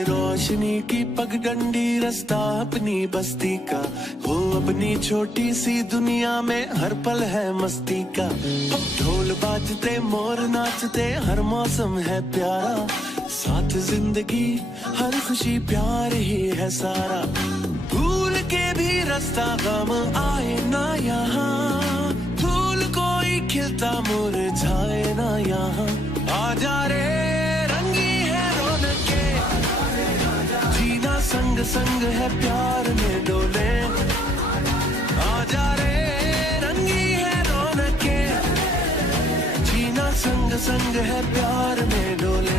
रोशनी की पगडंडी रास्ता अपनी बस्ती का, हो अपनी छोटी सी दुनिया में हर पल है मस्ती का। ढोल बाजते मोर नाचते हर मौसम है प्यारा, साथ जिंदगी हर खुशी प्यार ही है सारा। भूल के भी रास्ता गम आए ना यहाँ, फूल कोई खिलता मुरझाए ना यहाँ। आजा रे रंगी है रौनके, जीना संग संग है प्यार में डोले। आजा रे रंगी है रौनके, जीना संग संग है प्यार में डोले।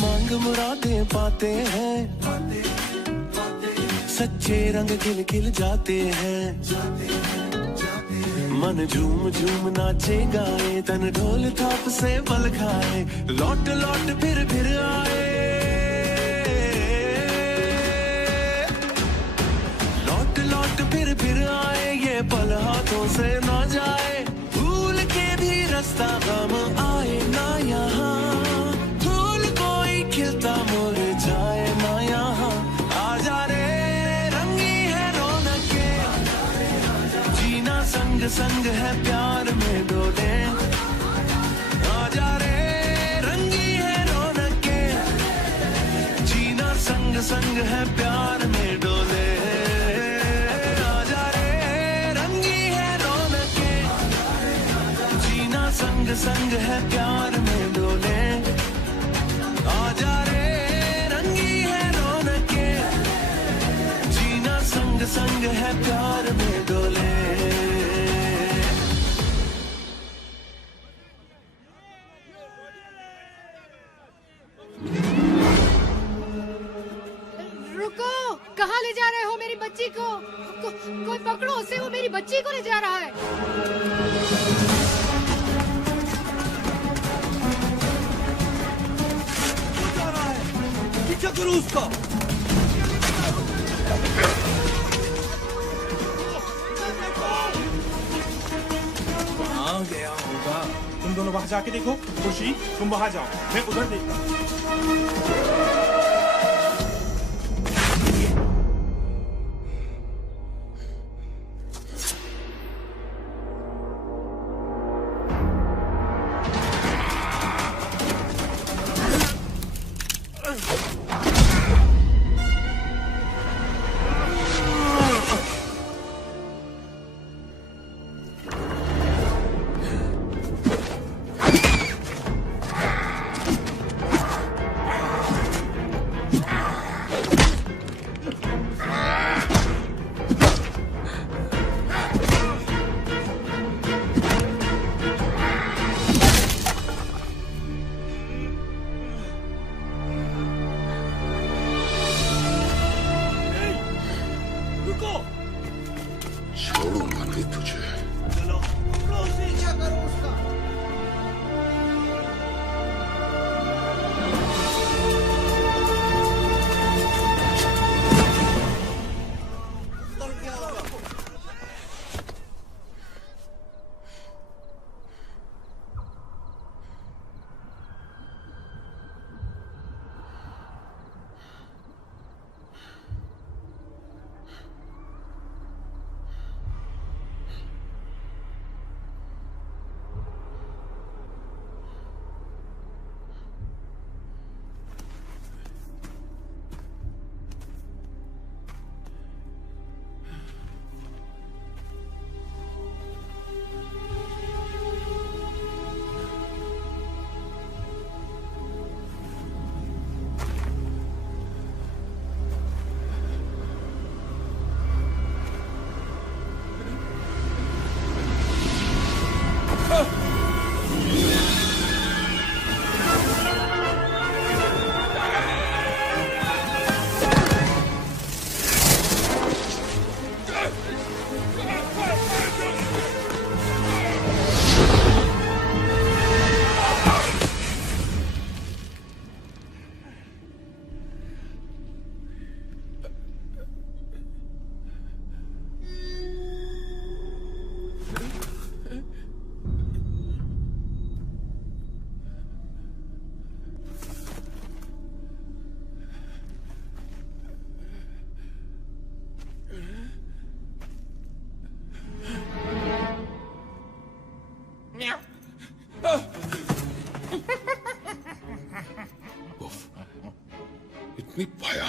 मांग मुरादें पाते हैं, सच्चे रंग खिल खिल जाते हैं। मन झूम झूम नाचे गाए, तन ढोल थाप से बल खाए। लौट लौट फिर आए, लौट लौट फिर आए। ये पल हाथों से ना जाए, भूल के भी रास्ता गम आए ना यहाँ। खिलता मुरझाए ना यहाँ। आजा रे रंगी है रौनके, जीना संग संग है प्यार में डोले। आजा रे रंगी है रौनके, जीना संग संग है प्यार में डोले। आजा रे रंगी है रौनके, जीना संग संग है प्यार में डोले। आजा रे रंगी है रौनके, जीना संग संग है प्यार में डोले। रुको, कहाँ ले जा रहे हो मेरी बच्ची को? कोई पकड़ो उसे, वो मेरी बच्ची को ले जा रहा है। पीछा करो उसका। कहाँ गया होगा? तुम दोनों वहां जाके देखो। खुशी तुम वहां जाओ, मैं उधर देखता हूँ।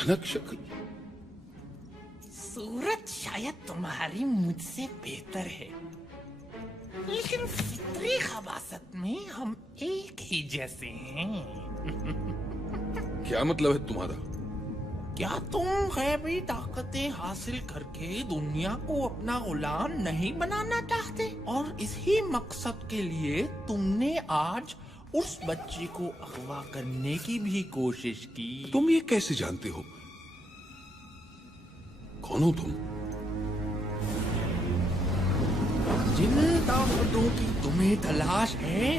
भयानक शक्ल। सूरत शायद तुम्हारी मुझसे बेहतर है, लेकिन फितरी खबासत में हम एक ही जैसे हैं। क्या मतलब है तुम्हारा? क्या तुम गैबी ताकतें हासिल करके दुनिया को अपना गुलाम नहीं बनाना चाहते? और इसी मकसद के लिए तुमने आज उस बच्ची को अगवा करने की भी कोशिश की। तुम ये कैसे जानते हो? कौन हो तुम? जिन ताकतों की तुम्हें तलाश है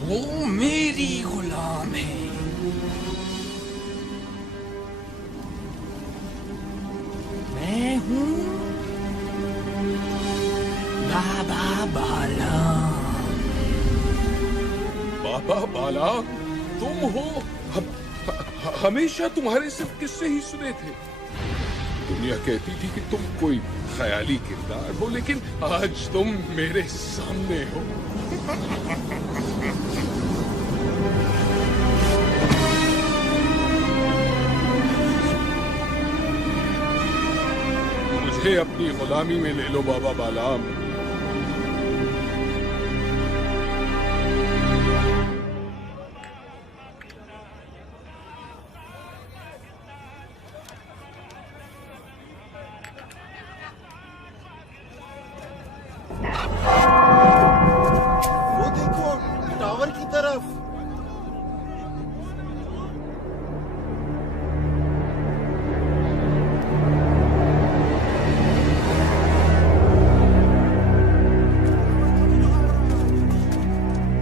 वो मेरी गुलाम है। मैं हूँ बाबा बालाम। बाबा बालाम तुम हो? हमेशा तुम्हारे सिर्फ किस्से ही सुने थे। दुनिया कहती थी कि तुम कोई ख्याली किरदार हो, लेकिन आज तुम मेरे सामने हो। मुझे अपनी गुलामी में ले लो बाबा बालाम। वो देखो टावर की तरफ।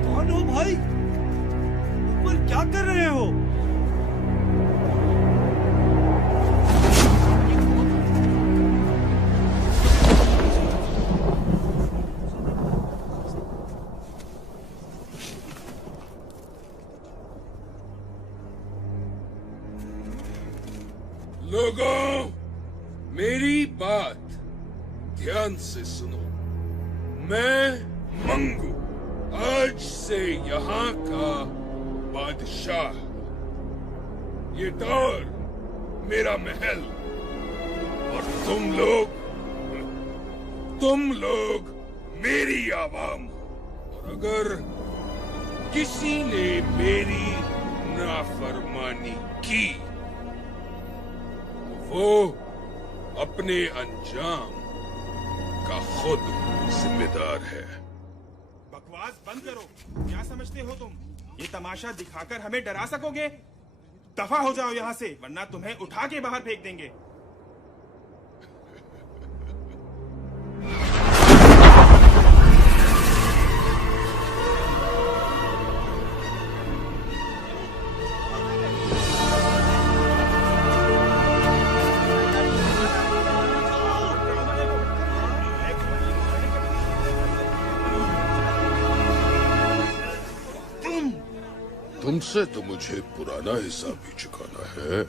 कौन हो भाई? ऊपर क्या कर रहे हो? लोगों, मेरी बात ध्यान से सुनो। मैं मंगू आज से यहाँ का बादशाह हूँ। ये टावर मेरा महल, और तुम लोग मेरी आवाम हो। और अगर किसी ने मेरी नाफरमानी की वो अपने अंजाम का खुद जिम्मेदार है। बकवास बंद करो। क्या समझते हो तुम? ये तमाशा दिखाकर हमें डरा सकोगे? दफा हो जाओ यहाँ से, वरना तुम्हें उठा के बाहर फेंक देंगे। तुमसे तो मुझे पुराना हिसाब भी चुकाना है।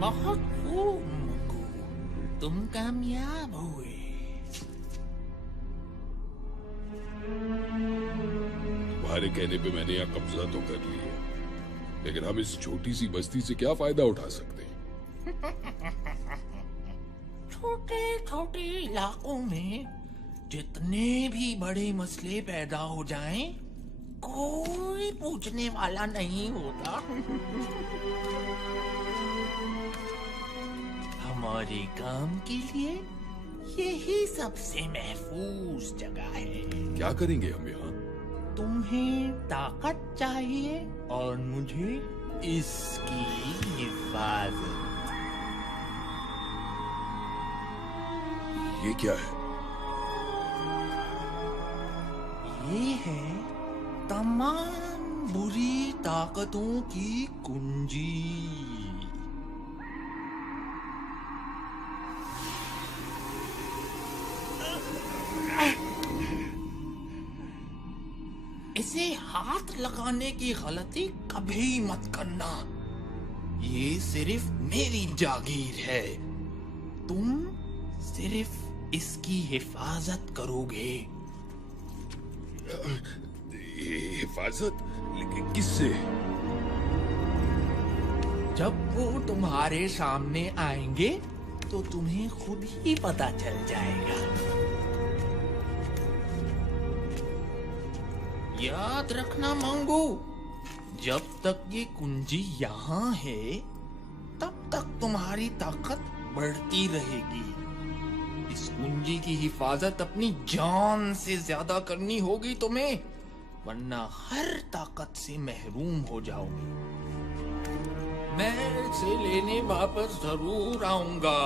बहुत खूब मंगू, तुम कामयाब हुए। तुम्हारे कहने पे मैंने यहाँ कब्जा तो कर लिया, लेकिन हम इस छोटी सी बस्ती से क्या फायदा उठा सकते हैं? छोटे छोटे इलाकों में जितने भी बड़े मसले पैदा हो जाएं, कोई पूछने वाला नहीं होता। हमारे काम के लिए यही सबसे महफूज जगह है। क्या करेंगे हम यहाँ? तुम्हें ताकत चाहिए और मुझे इसकी हिफाजत। ये क्या है? ये है तमाम बुरी ताकतों की कुंजी। इसे हाथ लगाने की गलती कभी मत करना। ये सिर्फ मेरी जागीर है। तुम सिर्फ इसकी हिफाजत करोगे। हिफाजत? लेकिन किससे? जब वो तुम्हारे सामने आएंगे तो तुम्हें खुद ही पता चल जाएगा। याद रखना मंगू, जब तक ये कुंजी यहाँ है तब तक तुम्हारी ताकत बढ़ती रहेगी। इस कुंजी की हिफाजत अपनी जान से ज्यादा करनी होगी तुम्हें, वरना हर ताकत से महरूम हो जाओगे। मैं इसे लेने वापस जरूर आऊंगा।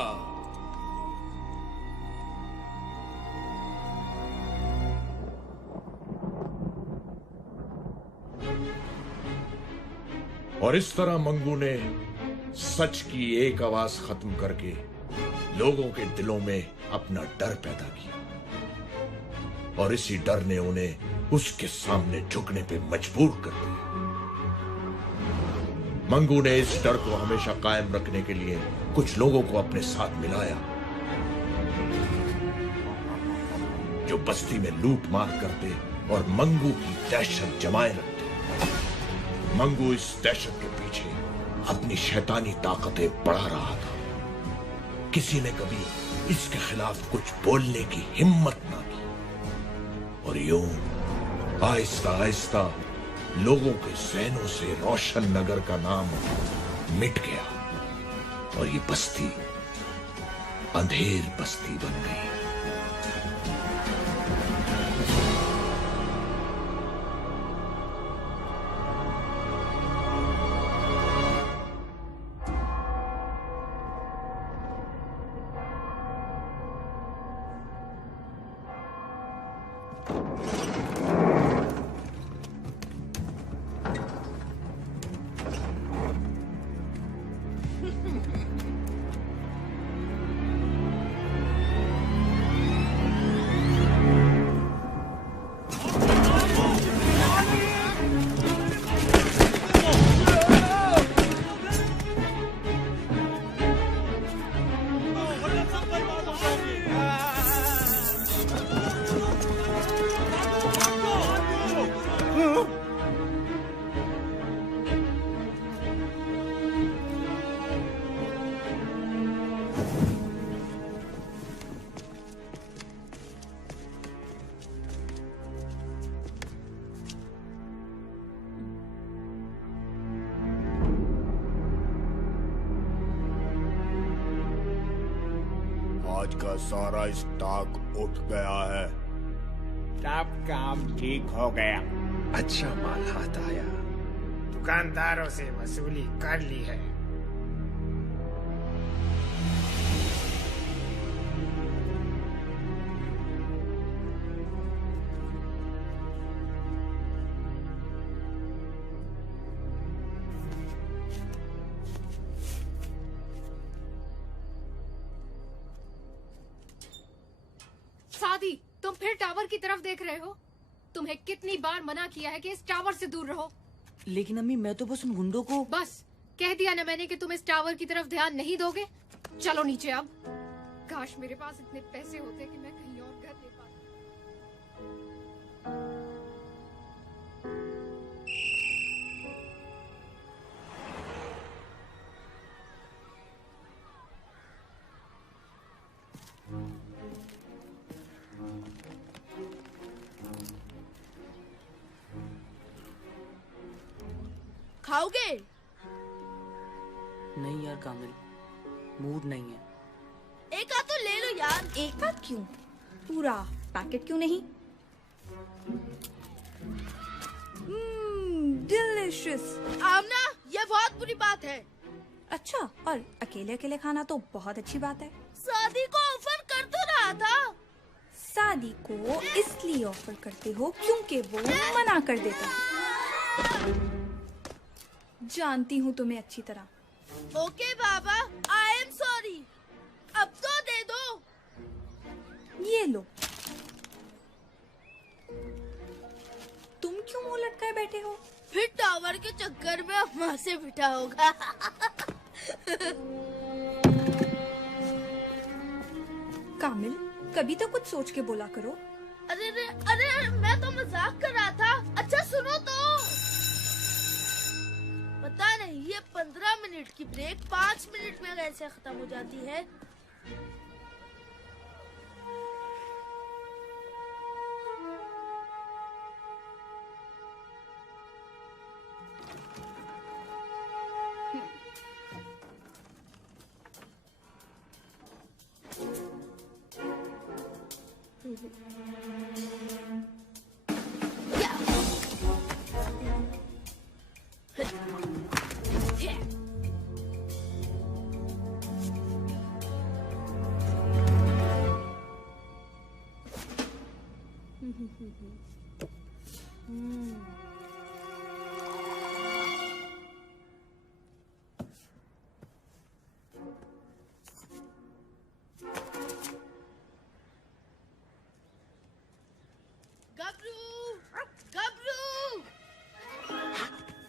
और इस तरह मंगू ने सच की एक आवाज खत्म करके लोगों के दिलों में अपना डर पैदा किया, और इसी डर ने उन्हें उसके सामने झुकने पे मजबूर कर दिया। मंगू ने इस डर को हमेशा कायम रखने के लिए कुछ लोगों को अपने साथ मिलाया, जो बस्ती में लूट मार करते और मंगू की दहशत जमाए रखते। मंगू इस दहशत के पीछे अपनी शैतानी ताकतें बढ़ा रहा था। किसी ने कभी इसके खिलाफ कुछ बोलने की हिम्मत ना की, और यूं आहिस्ता आहिस्ता लोगों के जहनों से रोशन नगर का नाम मिट गया, और ये बस्ती अंधेर बस्ती बन गई। आज का सारा स्टॉक उठ गया है। सब काम ठीक हो गया। अच्छा माल हाथ आया। दुकानदारों से वसूली कर ली है। सादी, तुम फिर टावर की तरफ देख रहे हो? तुम्हें कितनी बार मना किया है कि इस टावर से दूर रहो। लेकिन अम्मी, मैं तो बस उन गुंडों को। बस कह दिया ना मैंने कि तुम इस टावर की तरफ ध्यान नहीं दोगे। चलो नीचे अब। काश मेरे पास इतने पैसे होते कि मैं कहीं और घर ले पाती। खाओगे? नहीं यार कामिल, मूड नहीं है। एक आध तो ले लो यार। एक आध क्यों, पूरा पैकेट क्यों नहीं? डिलिशियस। आमना, ये बहुत बुरी बात है। अच्छा, और अकेले अकेले खाना तो बहुत अच्छी बात है। शादी को ऑफर कर तो रहा था। शादी को इसलिए ऑफर करते हो क्योंकि वो मना कर देता है। जानती हूँ तुम्हें अच्छी तरह। Okay Baba, I am sorry. अब तो दे दो। ये लो। तुम क्यों मुंह लटकाए बैठे हो? फिर टावर के चक्कर में अम्मा से पिटा होगा। कामिल, कभी तो कुछ सोच के बोला करो। अरे अरे अरे, मैं तो मजाक कर रहा था। अच्छा सुनो तो। पता नहीं ये 15 मिनट की ब्रेक 5 मिनट में कैसे खत्म हो जाती है।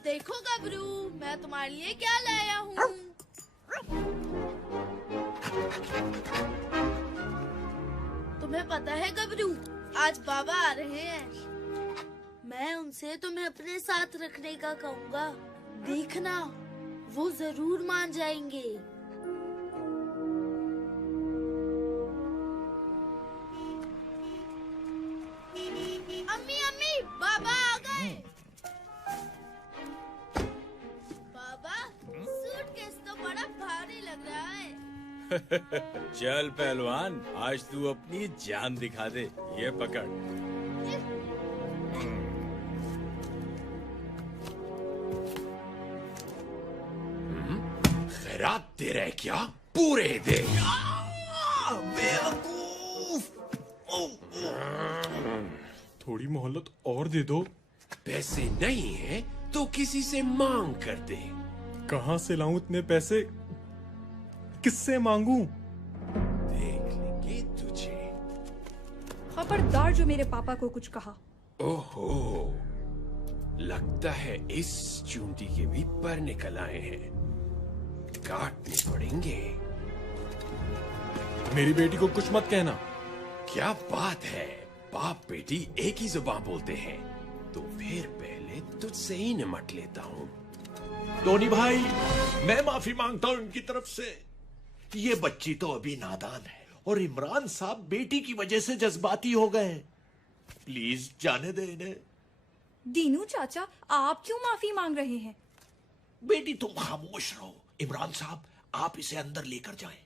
देखो गबरू, मैं तुम्हारे लिए क्या लाया हूँ। तुम्हें पता है गबरू, आज बाबा आ रहे हैं। मैं उनसे तुम्हें अपने साथ रखने का कहूँगा। देखना, वो जरूर मान जाएंगे। अम्मी अम्मी, बाबा आ गए। सूटकेस तो बड़ा भारी लग रहा है। चल पहलवान, आज तू अपनी जान दिखा दे। ये पकड़। खैरात दे रहे क्या? पूरे दे। थोड़ी मोहलत और दे दो। पैसे नहीं है तो किसी से मांग कर दे। कहाँ से लाऊं इतने पैसे? किससे मांगूं? देख लेंगे तुझे। खबरदार जो मेरे पापा को कुछ कहा। ओहो, लगता है इस चूंटी के भी पर निकल आए हैं। काटने पड़ेंगे। मेरी बेटी को कुछ मत कहना। क्या बात है, बाप बेटी एक ही जुबान बोलते हैं। तो फिर पहले तुझसे ही निमट लेता हूँ। टोनी भाई, मैं माफी मांगता हूँ इनकी तरफ से। ये बच्ची तो अभी नादान है और इमरान साहब बेटी की वजह से जज्बाती हो गए। प्लीज जाने दे इन्हें। दीनू चाचा, आप क्यों माफी मांग रहे हैं? बेटी तुम खामोश रहो। इमरान साहब, आप इसे अंदर लेकर जाएं।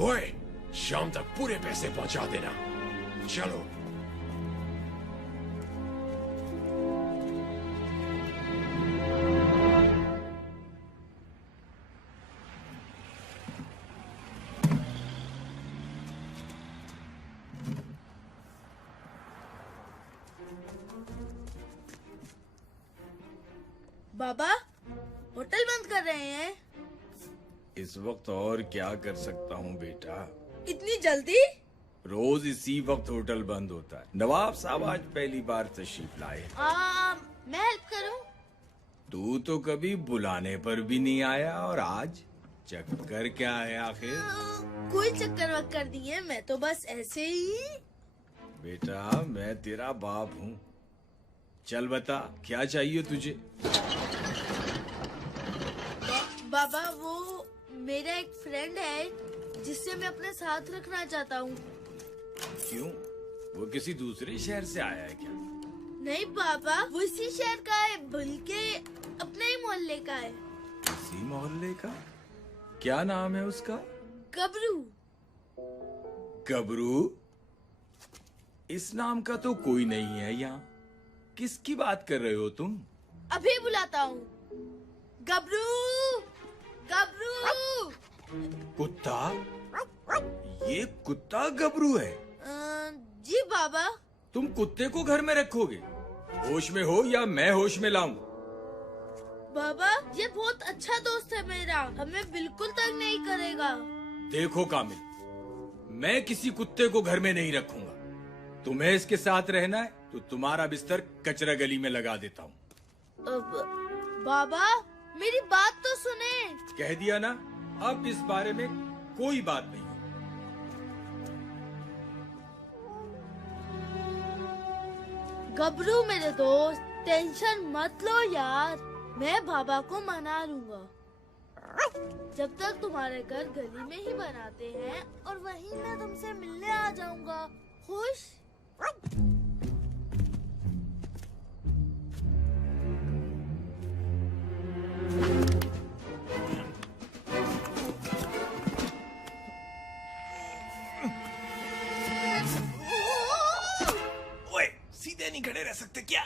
ओए, शाम तक पूरे पैसे पहुंचा देना। चलो। बाबा, होटल बंद कर रहे हैं। इस वक्त और क्या कर सकता हूँ बेटा? इतनी जल्दी? रोज इसी वक्त होटल बंद होता है। नवाब साहब आज पहली बार तशरीफ लाए। मैं हेल्प करूं? तू तो कभी बुलाने पर भी नहीं आया और आज चक्कर क्या है आखिर? कोई चक्कर वक्कर नहीं है, मैं तो बस ऐसे ही। बेटा, मैं तेरा बाप हूँ। चल बता, क्या चाहिए तुझे? बाबा, वो मेरा एक फ्रेंड है जिससे मैं अपने साथ रखना चाहता हूँ। क्यों? वो किसी दूसरे शहर से आया है क्या? नहीं पापा, वो इसी शहर का है, बल्कि अपने ही मोहल्ले का है। इसी मोहल्ले का? क्या नाम है उसका? गबरू। गबरू? इस नाम का तो कोई नहीं है यहाँ। किसकी बात कर रहे हो तुम? अभी बुलाता हूँ। गबरू, गबरू। कुत्ता? ये कुत्ता गबरू है? जी बाबा। तुम कुत्ते को घर में रखोगे? होश में हो या मैं होश में लाऊं? बाबा, ये बहुत अच्छा दोस्त है मेरा, हमें बिल्कुल तंग नहीं करेगा। देखो कामिल, मैं किसी कुत्ते को घर में नहीं रखूंगा। तुम्हें इसके साथ रहना है तो तुम्हारा बिस्तर कचरा गली में लगा देता हूँ। बाबा, मेरी बात तो सुने। कह दिया ना, अब इस बारे में कोई बात नहीं। गबरू मेरे दोस्त, टेंशन मत लो यार, मैं बाबा को मना लूंगा। जब तक तुम्हारे घर गली में ही बनाते हैं और वहीं मैं तुमसे मिलने आ जाऊंगा। खुश? ओए, सीधे नहीं खड़े रह सकते क्या?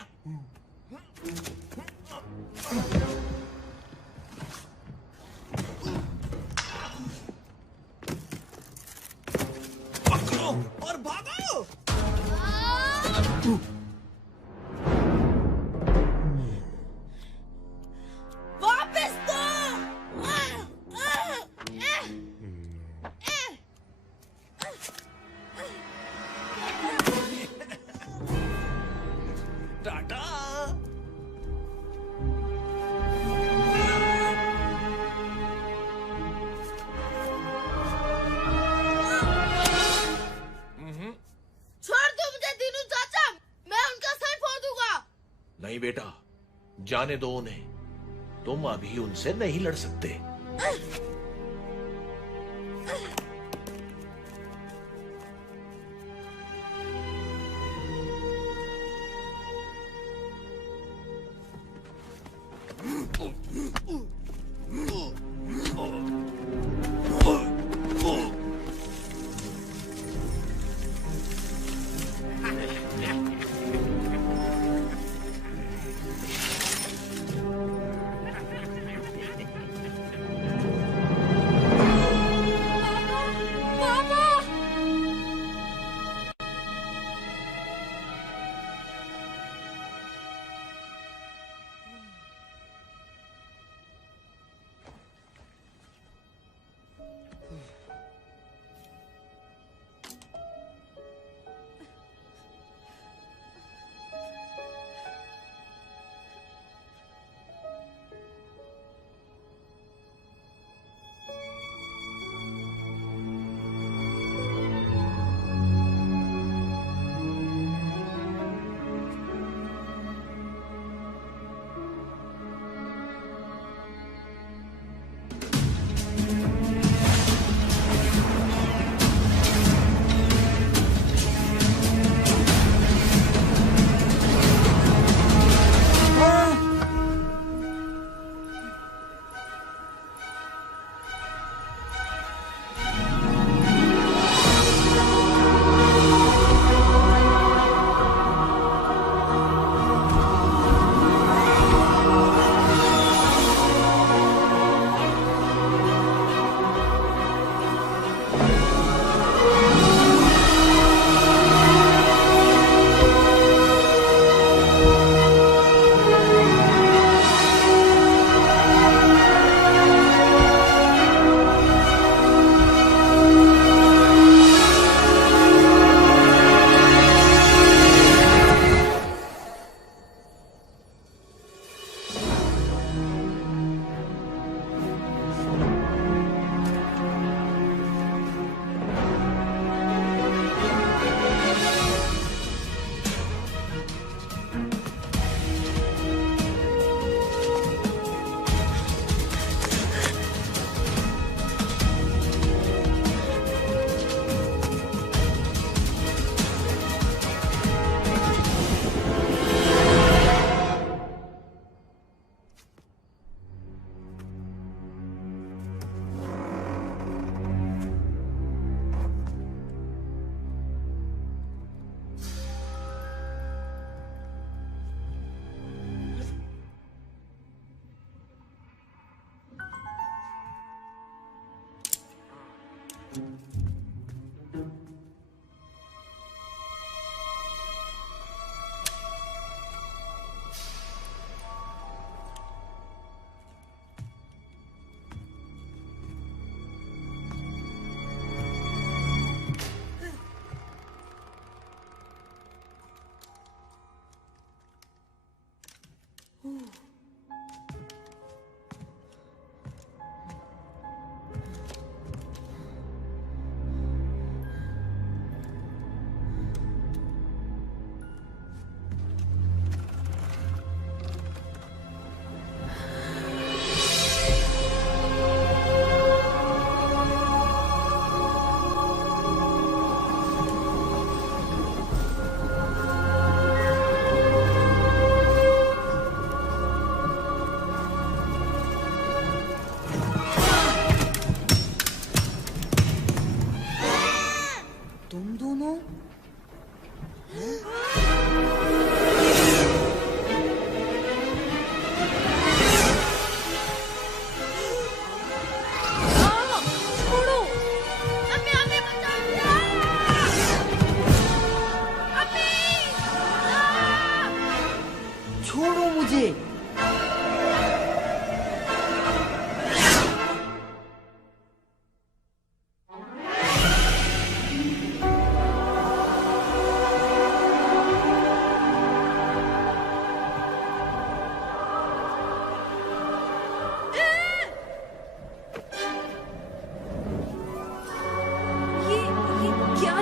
पकड़ो और भागो। वापस दो। टाटा। छोड़ दो मुझे दीनू चाचा, मैं उनका सर फोड़ दूंगा। नहीं बेटा, जाने दो उन्हें। तुम अभी उनसे नहीं लड़ सकते।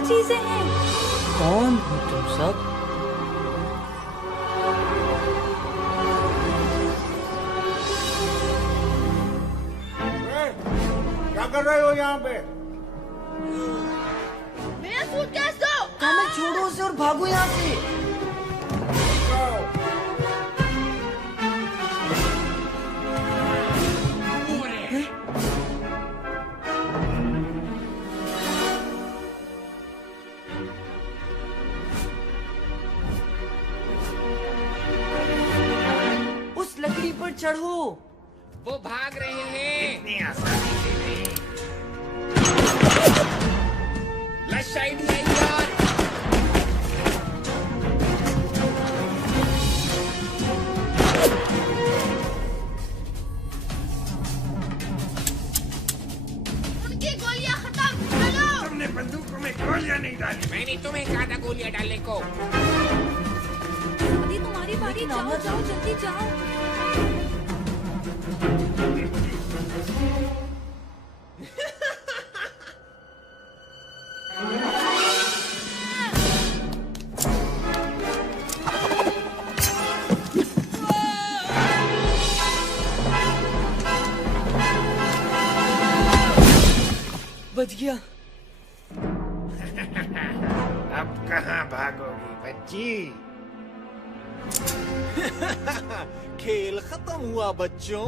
चीजें हैं? कौन हो तुम सब? क्या कर रहे हो यहाँ पे? मेरा सूटकेस दो। कामिल छोड़ो उसे और भागो यहाँ से। उस लकड़ी पर चढ़ो। वो भाग रहे हैं। इतनी आसानी से नहीं। लश आइडिया यार। उनकी गोलियां खत्म। चलो। तुमने बंदूकों में गोलियां नहीं डाली। मैंने तुम्हें कहा था गोलियां डालने को। अभी तुम्हारी बारी, जाओ जाओ जल्दी जाओ। बच गया। अब कहाँ भागोगी बच्ची? खेल खत्म हुआ बच्चों।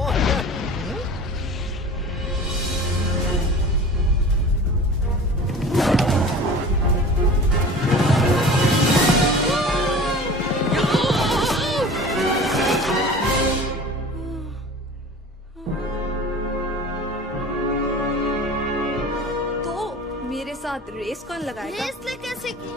तो मेरे साथ रेस कौन लगाएगा? रेस ले कैसे की?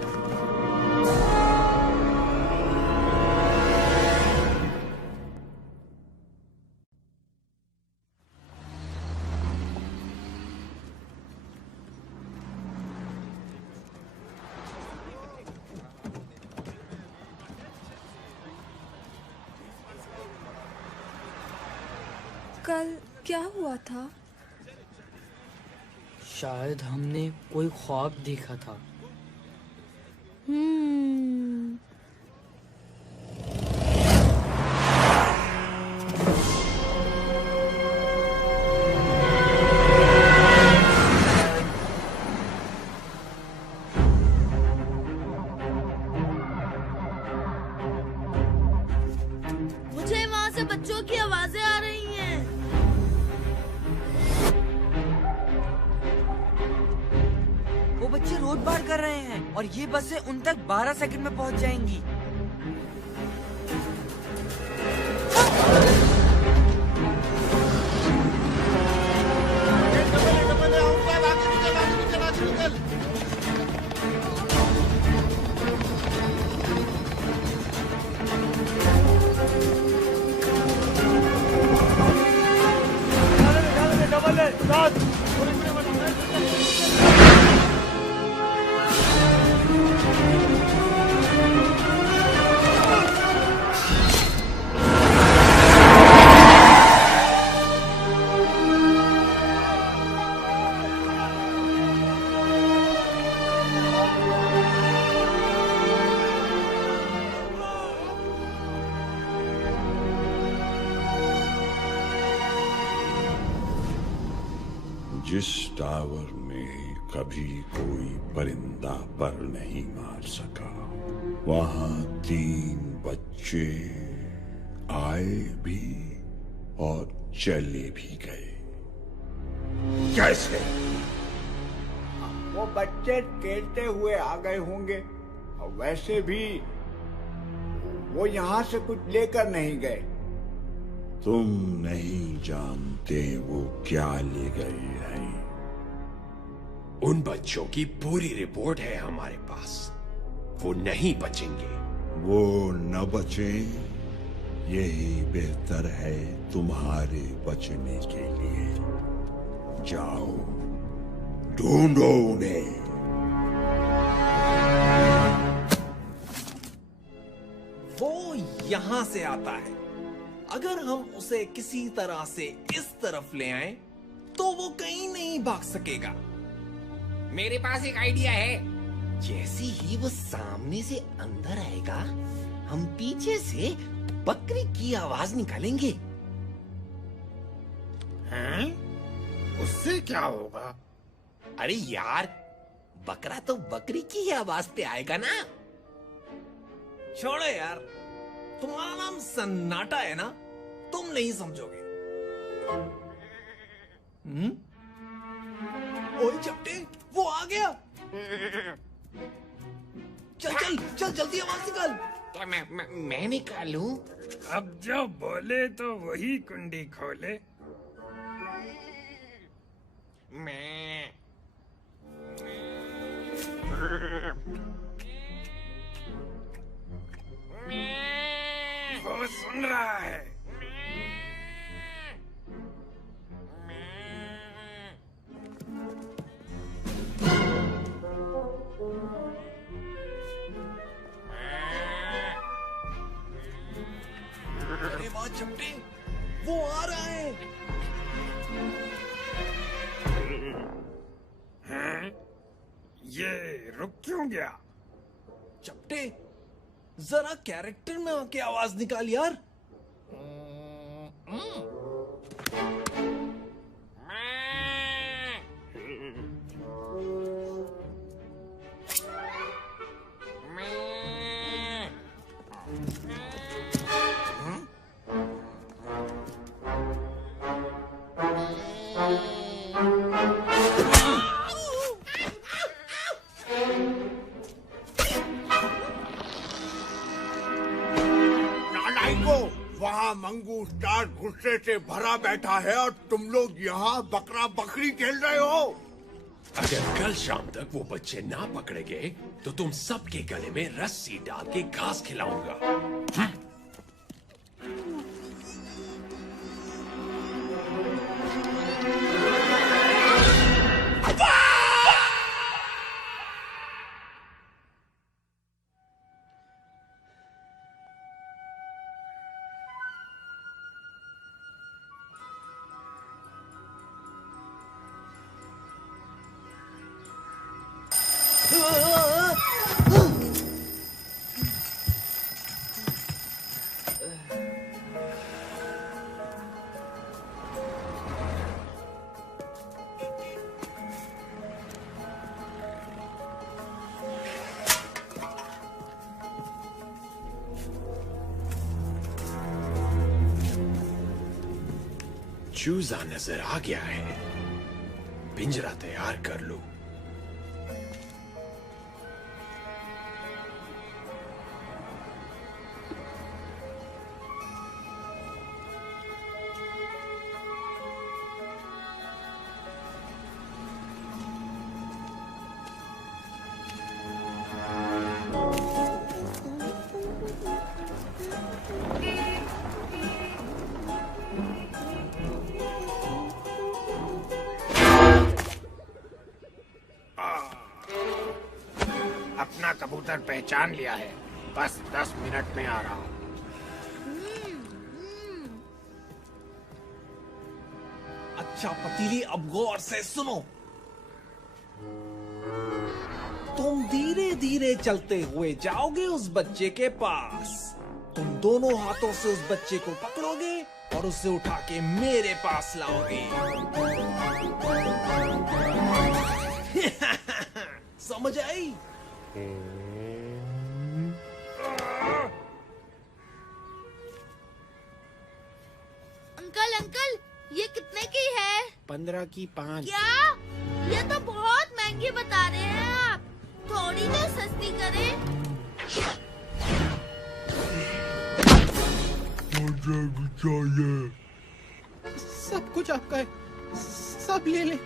कल क्या हुआ था? शायद हमने कोई ख्वाब देखा था। मुझे वहाँ से बच्चों की आवाजें आ रही हैं। वो बच्चे रोड पार कर रहे हैं और ये बसें उन तक 12 सेकंड में पहुंच जाएंगी। जिस टावर में कभी कोई परिंदा पर नहीं मार सका, वहां 3 बच्चे आए भी और चले भी गए। कैसे? वो बच्चे खेलते हुए आ गए होंगे, और वैसे भी वो यहाँ से कुछ लेकर नहीं गए। तुम नहीं जानते वो क्या ले गए हैं। उन बच्चों की पूरी रिपोर्ट है हमारे पास। वो नहीं बचेंगे। वो न बचे, यही बेहतर है तुम्हारे बचने के लिए। जाओ, ढूंढो उन्हें। वो यहाँ से आता है। अगर हम उसे किसी तरह से इस तरफ ले आए तो वो कहीं नहीं भाग सकेगा। मेरे पास एक आइडिया है। जैसे ही वो सामने से अंदर आएगा, हम पीछे से बकरी की आवाज निकालेंगे। हैं? उससे क्या होगा? अरे यार, बकरा तो बकरी की ही आवाज पे आएगा ना। छोड़ो यार, तुम्हारा नाम सन्नाटा है ना, तुम नहीं समझोगे। ओए चपटे, वो आ गया। चल चल चल, जल्दी आवाज निकाल। क्या मैं निकालूं? अब जो बोले तो वही कुंडी खोले। मैं वो सुन रहा है। अरे वाह चपटे, वो आ रहा है। हैं? ये रुक क्यों गया? चपटे, जरा कैरेक्टर में आके आवाज निकाल यार। वहाँ मंगू स्टार गुस्से से भरा बैठा है और तुम लोग यहाँ बकरा बकरी खेल रहे हो। अगर कल शाम तक वो बच्चे ना पकड़े गए तो तुम सबके गले में रस्सी डाल के घास खिलाऊंगा। चूजा नजर आ गया है। पिंजरा तैयार कर लो। अपना कबूतर पहचान लिया है। बस 10 मिनट में आ रहा हूँ। अच्छा पतीली, अब गौर से सुनो। तुम धीरे धीरे चलते हुए जाओगे उस बच्चे के पास। तुम दोनों हाथों से उस बच्चे को पकड़ोगे और उसे उठा के मेरे पास लाओगे। समझ आई? अंकल अंकल, ये कितने की है? 15 की 5। क्या? ये तो बहुत महंगी बता रहे हैं आप। थोड़ी तो सस्ती करें। मुझे भी चाहिए। सब कुछ आपका है, सब ले ले।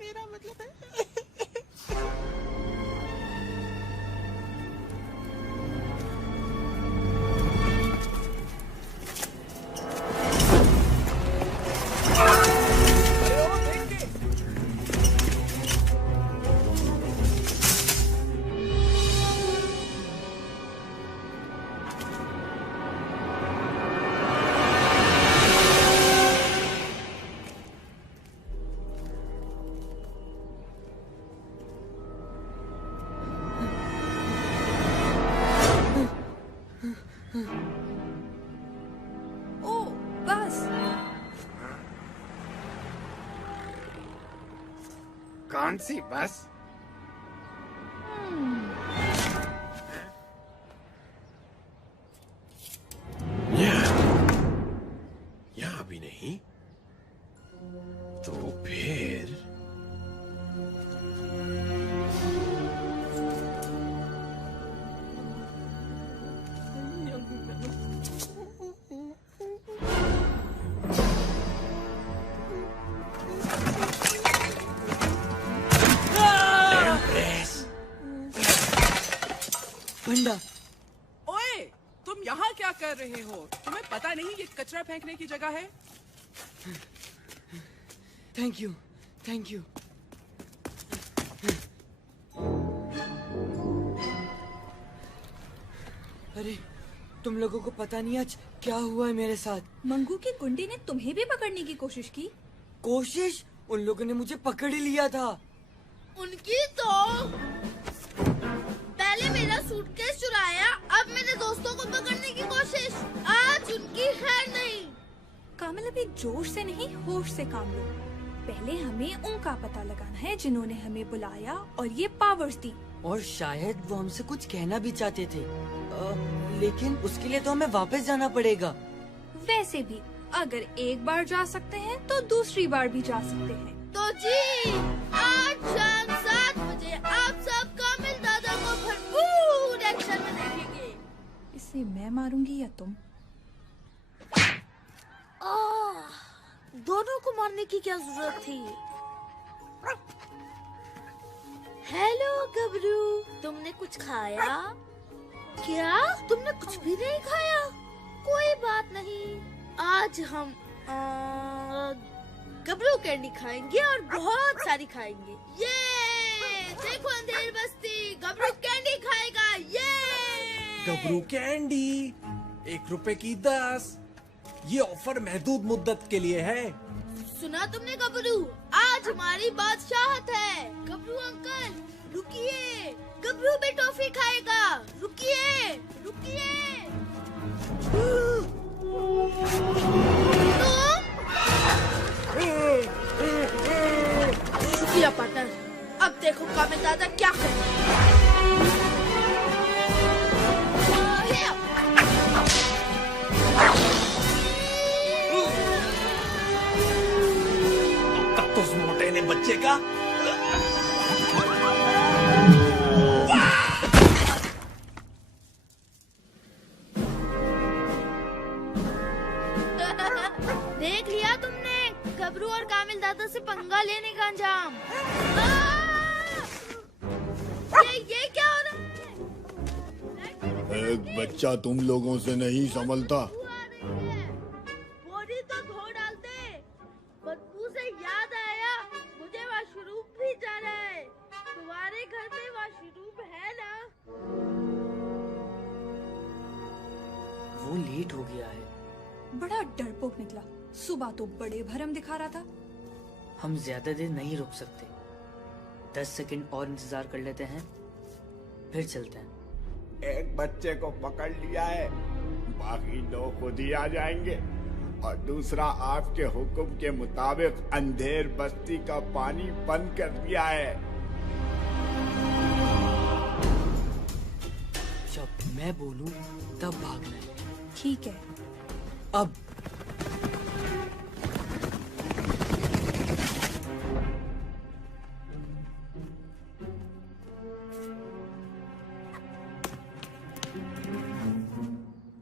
मेरा मतलब है कौन सी बस? यहाँ भी नहीं तो फिर बंडा, ओए, तुम यहाँ क्या कर रहे हो? तुम्हें पता नहीं ये कचरा फेंकने की जगह है? Thank you, thank you. अरे, तुम लोगों को पता नहीं आज क्या हुआ है मेरे साथ। मंगू की गुंडी ने तुम्हें भी पकड़ने की कोशिश की। कोशिश? उन लोगों ने मुझे पकड़ ही लिया था। उनकी तो पहले मेरा सूटकेस चुराया, अब मेरे दोस्तों को पकड़ने की कोशिश। आज उनकी खैर नहीं। कामिल, अभी जोश से नहीं होश से काम लो। पहले हमें उनका पता लगाना है जिन्होंने हमें बुलाया और ये पावर्स दी। और शायद वो हमसे कुछ कहना भी चाहते थे, लेकिन उसके लिए तो हमें वापस जाना पड़ेगा। वैसे भी अगर एक बार जा सकते हैं तो दूसरी बार भी जा सकते हैं। तो जी, आज शाम 7 बजे आप सब कामिल दादा को भरपूर एक्शन में देखेंगे। इसे मैं मारूंगी या तुम? दोनों को मारने की क्या जरूरत थी? हेलो गबरू, तुमने कुछ खाया? क्या? तुमने कुछ भी नहीं खाया? कोई बात नहीं, आज हम गबरू कैंडी खाएंगे और बहुत सारी खाएंगे। ये देखो अंधेर बस्ती, गबरू कैंडी खाएगा। ये गबरू कैंडी 1 रुपए की 10। ये ऑफर महदूद मुद्दत के लिए है। सुना तुमने गबरू? आज हमारी बादशाहत है। गबरू अंकल रुकिए, गबरू भी टॉफी खाएगा। रुकिए रुकिए। शुक्रिया पार्टनर। अब देखो कामिल दादा क्या करे। तो उस मोटे ने बच्चे का देख लिया तुमने गबरू और कामिल दादा से पंगा लेने का अंजाम। ये क्या हो रहा है? एक बच्चा तुम लोगों से नहीं संभलता। बोरी तो धो डालते। बदबू से याद आया, मुझे वॉशरूम भी जाना है। तुम्हारे घर में वॉशरूम है ना? वो लेट हो गया है। बड़ा डरपोक निकला। सुबह तो बड़े भरम दिखा रहा था। हम ज्यादा देर नहीं रुक सकते। 10 सेकंड और इंतजार कर लेते हैं, फिर चलते हैं। एक बच्चे को पकड़ लिया है, बाकी 2 खुद ही आ जाएंगे। और दूसरा, आपके हुक्म के मुताबिक अंधेर बस्ती का पानी बंद कर दिया है। जब मैं बोलूं तब भागना है। ठीक है। अब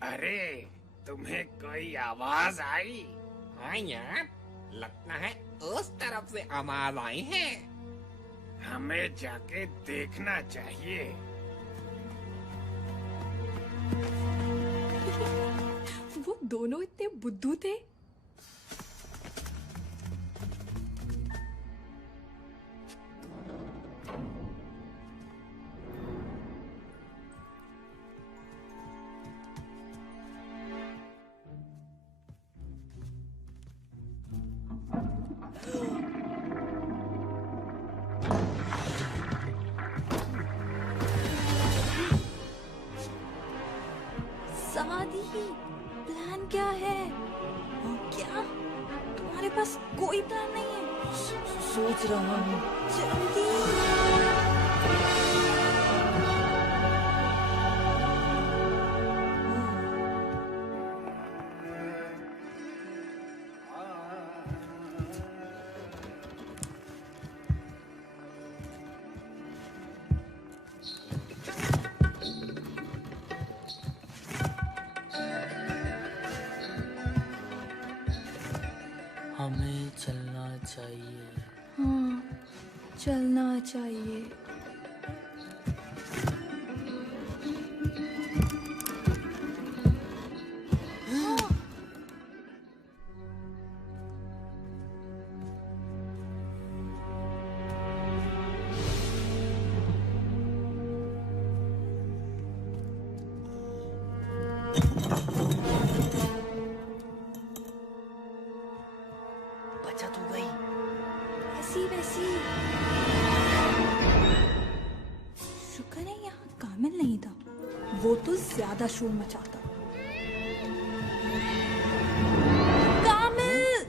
अरे तुम्हें कोई आवाज आई? हाँ यार, लगता है उस तरफ से आवाज आई है। हमें जाके देखना चाहिए। वो दोनों इतने बुद्धू थे। समाधि, प्लान क्या है? क्या तुम्हारे पास कोई प्लान नहीं है? सोच रहा हूँ। जल्दी। हमें चलना चाहिए। हाँ, चलना चाहिए। बचत हो गई। वैसी शुक्र है यहाँ कामिल नहीं था, वो तो ज्यादा शोर मचाता। कामिल!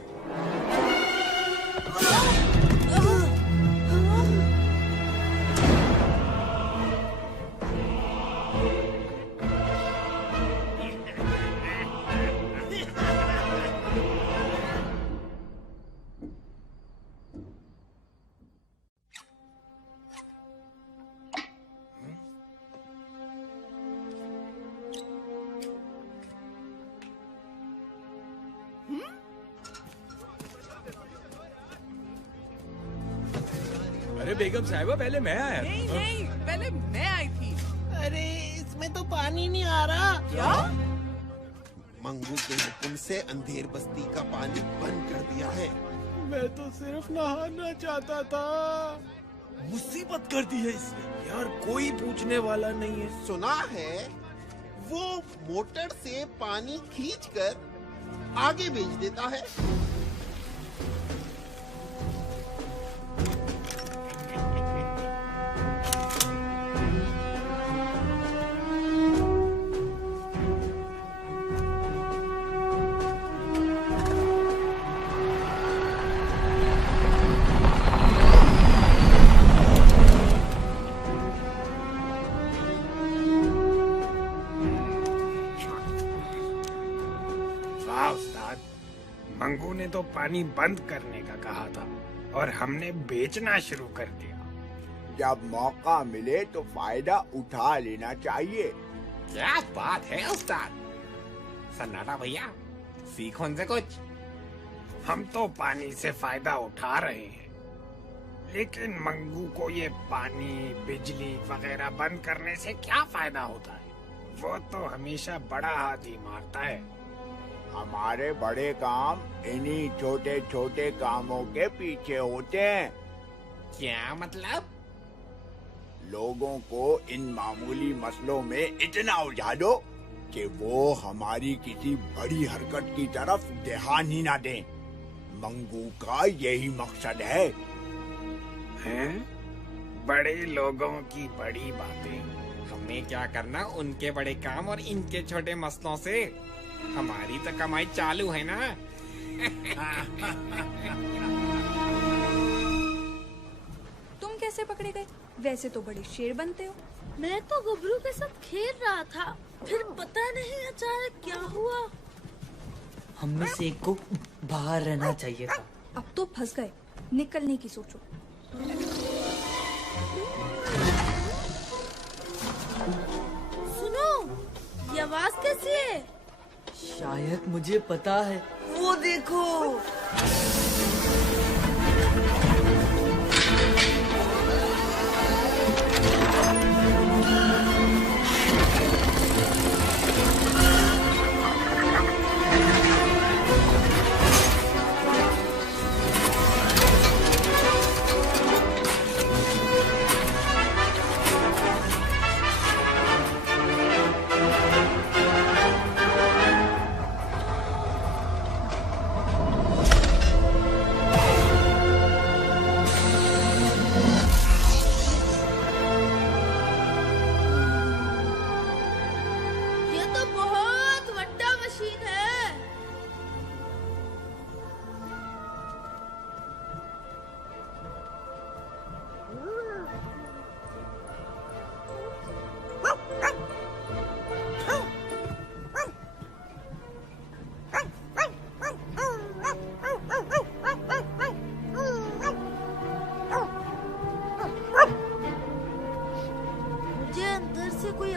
अरे बेगम साहिबा, पहले मैं आया। नहीं नहीं, पहले मैं आई थी। अरे इसमें तो पानी नहीं आ रहा। क्या? मंगू के हुक्म से अंधेर बस्ती का पानी बंद कर दिया है। मैं तो सिर्फ नहाना चाहता था। मुसीबत कर दी है इसने। यार कोई पूछने वाला नहीं है। सुना है वो मोटर से पानी खींचकर आगे भेज देता है। मंगू ने तो पानी बंद करने का कहा था और हमने बेचना शुरू कर दिया। जब मौका मिले तो फायदा उठा लेना चाहिए। क्या बात है उस्ताद। सन्नाटा भैया, सीखो उनसे कुछ। हम तो पानी से फायदा उठा रहे हैं लेकिन मंगू को ये पानी बिजली वगैरह बंद करने से क्या फायदा होता है? वो तो हमेशा बड़ा हाथ ही मारता है। हमारे बड़े काम इन्हीं छोटे छोटे कामों के पीछे होते हैं। क्या मतलब? लोगों को इन मामूली मसलों में इतना उलझा दो कि वो हमारी किसी बड़ी हरकत की तरफ ध्यान ही ना दें। मंगू का यही मकसद है। हैं? बड़े लोगों की बड़ी बातें। हमें क्या करना उनके बड़े काम और इनके छोटे मसलों से? हमारी तो कमाई चालू है ना। तुम कैसे पकड़े गए? वैसे तो बड़े शेर बनते हो। मैं तो गबरू के साथ खेल रहा था, फिर पता नहीं अचानक क्या हुआ। हम में से एक को बाहर रहना चाहिए था। अब तो फंस गए, निकलने की सोचो। सुनो, ये आवाज कैसी है? शायद मुझे पता है। वो देखो।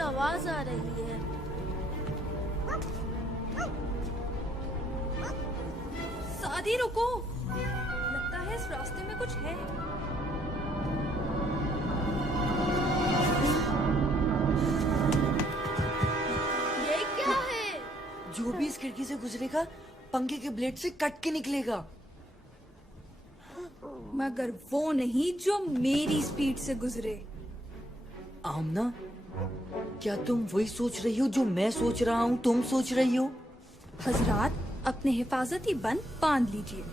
आवाज आ रही है। सादी रुको, लगता है इस रास्ते में कुछ है। ये क्या है? जो भी इस खिड़की से गुजरेगा पंखे के ब्लेड से कट के निकलेगा। मगर वो नहीं जो मेरी स्पीड से गुजरे। आमना, क्या तुम वही सोच रही हो जो मैं सोच रहा हूँ तुम सोच रही हो? हजरात, अपने हिफाजती बंद बांध लीजिए।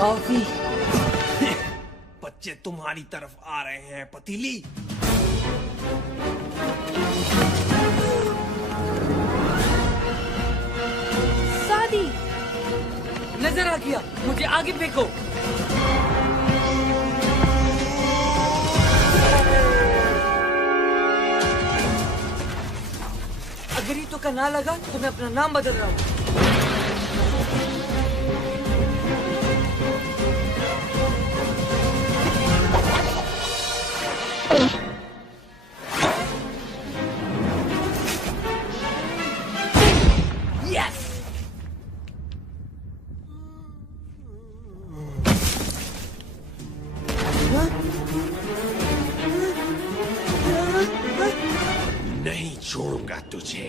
काफी। बच्चे तुम्हारी तरफ आ रहे हैं पतीली। सादी, नजर आ गया, मुझे आगे फेंको। अगर ये तो का ना लगा तो मैं अपना नाम बदल रहा हूँ। नहीं छोड़ूंगा तुझे।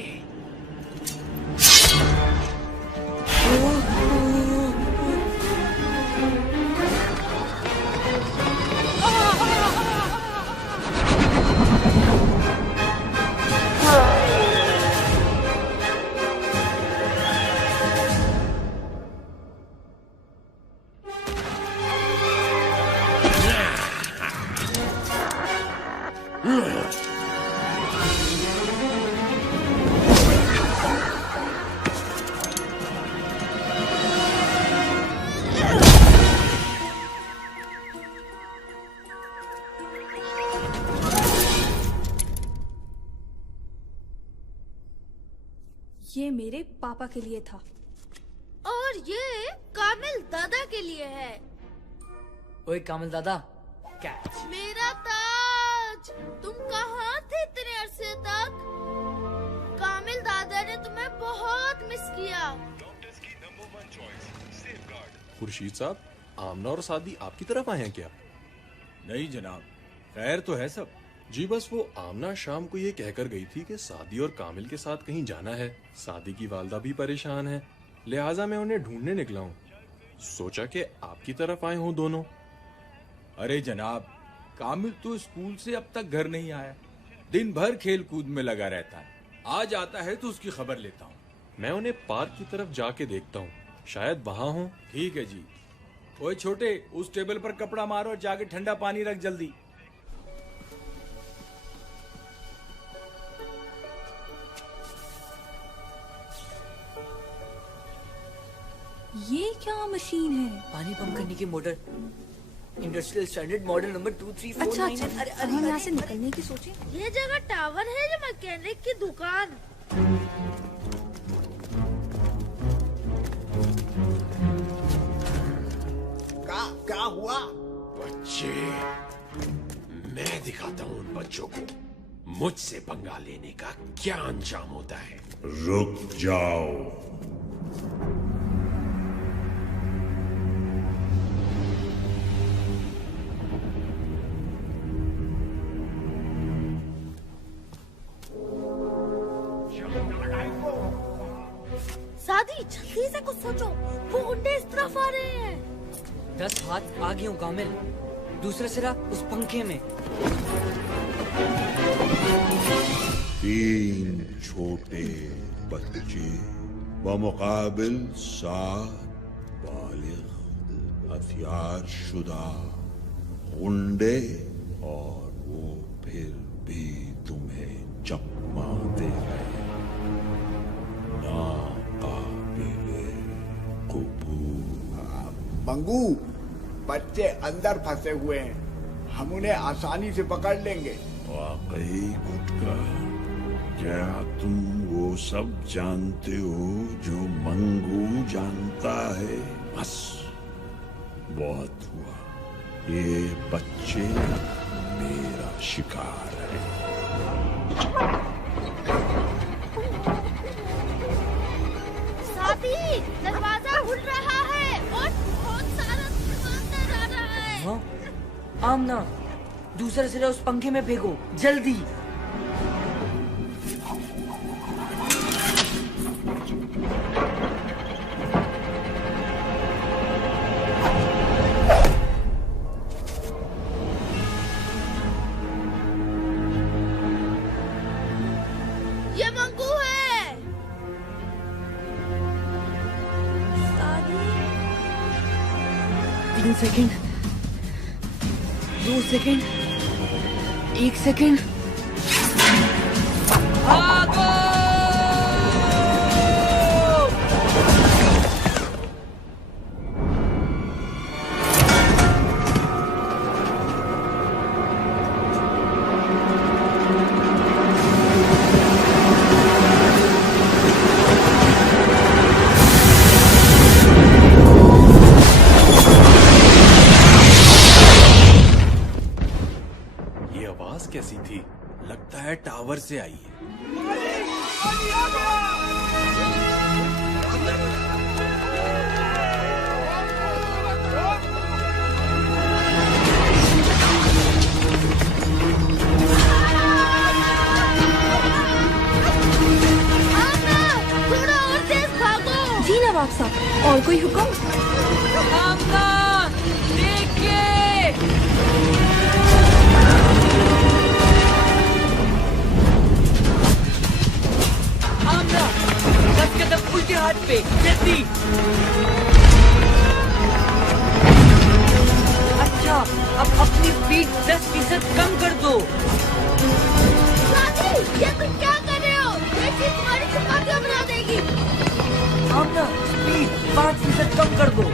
ये मेरे पापा के लिए था। और ये कामिल दादा के लिए है। ओए कामिल दादा, कैच। मेरा ताज, तुम कहाँ थे इतने अरसे तक? कामिल दादा ने तुम्हें बहुत मिस किया। खुर्शीद साहब, आमना और सादी आपकी तरफ आए हैं क्या? नहीं जनाब, खैर तो है सब। जी बस वो आमना शाम को ये कहकर गई थी कि सादी और कामिल के साथ कहीं जाना है। सादी की वालदा भी परेशान है, लिहाजा मैं उन्हें ढूंढने निकला हूँ। सोचा कि आपकी तरफ आए हों दोनों। अरे जनाब, कामिल तो स्कूल से अब तक घर नहीं आया। दिन भर खेल कूद में लगा रहता है। आज आता है तो उसकी खबर लेता हूँ। मैं उन्हें पार्क की तरफ जाके देखता हूँ, शायद वहाँ हो। ठीक है जी। ओए छोटे, उस टेबल पर कपड़ा मारो और जाके ठंडा पानी रख जल्दी। ये क्या मशीन है? पानी पंप करने की motor. Industrial standard model number 2349। अच्छा अच्छा, अरे हम यहाँ से निकलने की सोचे। ये जगह टावर है या मैकेनिक की दुकान? क्या हुआ? बच्चे, मैं दिखाता हूँ उन बच्चों को मुझसे पंगा लेने का क्या अंजाम होता है। रुक जाओ। सादी, जल्दी से कुछ सोचो, वो गुंडे इस तरफ आ रहे हैं। 10 हाथ आगे हूँ कामिल, दूसरा सिरा उस पंखे में। 3 छोटे बच्चे बमुकाबिल 7 बालिग हथियार शुदा गुंडे, और वो फिर भी तुम्हें चकमा दे गए। मंगू, बच्चे अंदर फंसे हुए हैं, हम उन्हें आसानी से पकड़ लेंगे। वाकई गुटका, क्या तुम वो सब जानते हो जो मंगू जानता है? बस बहुत हुआ, ये बच्चे मेरा शिकार है। सादी, दरवाजा खुल रहा है और बहुत सारा सामान अंदर आ रहा है। हाँ? आमना, दूसरा सिरा उस पंखे में फेंको, जल्दी। ये मंगू है। 3 सेकंड, 2 सेकंड, 1 सेकंड। भागो! कैसी थी? लगता है टावर से आई है। थोड़ा और तेज भागो। जी नवाब साहब, और कोई हुक्म? उल्टे हाथ पे, जल्दी। अच्छा, अब अपनी स्पीड 10% कम कर दो। साथी, ये तुम क्या कर रहे हो? ये चीज तुम्हारी चपातियां बना देगी। आमना, स्पीड 5% कम कर दो।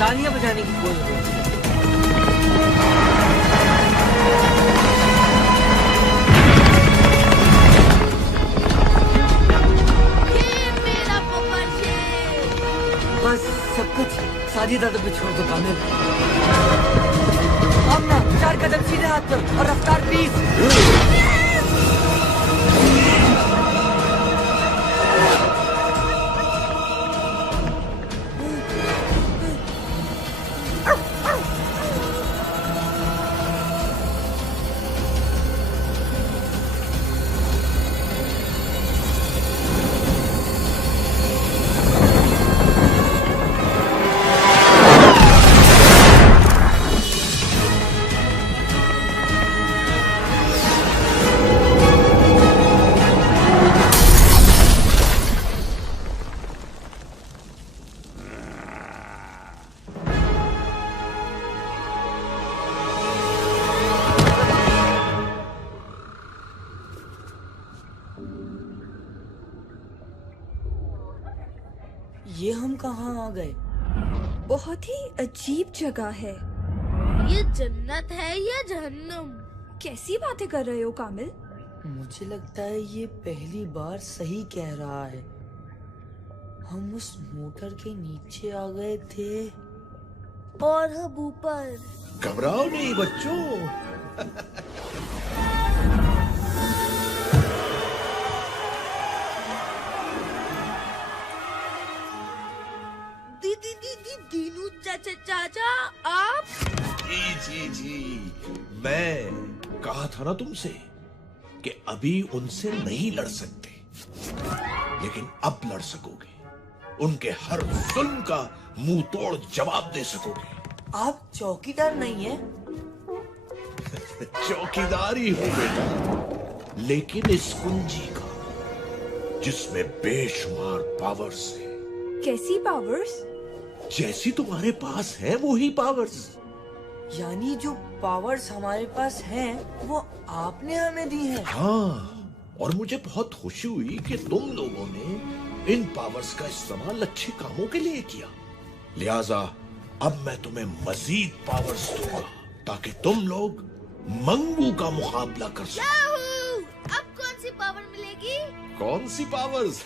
तालियां बजाने की कोई जरूरत नहीं। बस सब कुछ सादी दादा पे छोड़ दो कामिल। आमना 4 कदम सीधे हाथ पर और रफ्तार 20। ये हम कहाँ आ गए? बहुत ही अजीब जगह है। ये जन्नत है या जहन्नुम? कैसी बातें कर रहे हो कामिल? मुझे लगता है ये पहली बार सही कह रहा है। हम उस मोटर के नीचे आ गए थे और हम ऊपर। घबराओ नहीं बच्चों। दीनू चाचा आप? जी मैं कहा था ना तुमसे कि अभी उनसे नहीं लड़ सकते, लेकिन अब लड़ सकोगे। उनके हर जुल्म का मुंह तोड़ जवाब दे सकोगे। आप चौकीदार नहीं है? चौकीदार ही हूं बेटा, लेकिन इस कुंजी का जिसमें बेशुमार पावर्स है। कैसी पावर्स? जैसी तुम्हारे पास है वो ही पावर्स। यानी जो पावर्स हमारे पास हैं वो आपने हमें दी है? हाँ, और मुझे बहुत खुशी हुई कि तुम लोगों ने इन पावर्स का इस्तेमाल अच्छे कामों के लिए किया। लिहाजा अब मैं तुम्हें मजीद पावर्स दूंगा ताकि तुम लोग मंगू का मुकाबला कर सको। अब कौन सी पावर मिलेगी? कौन सी पावर्स?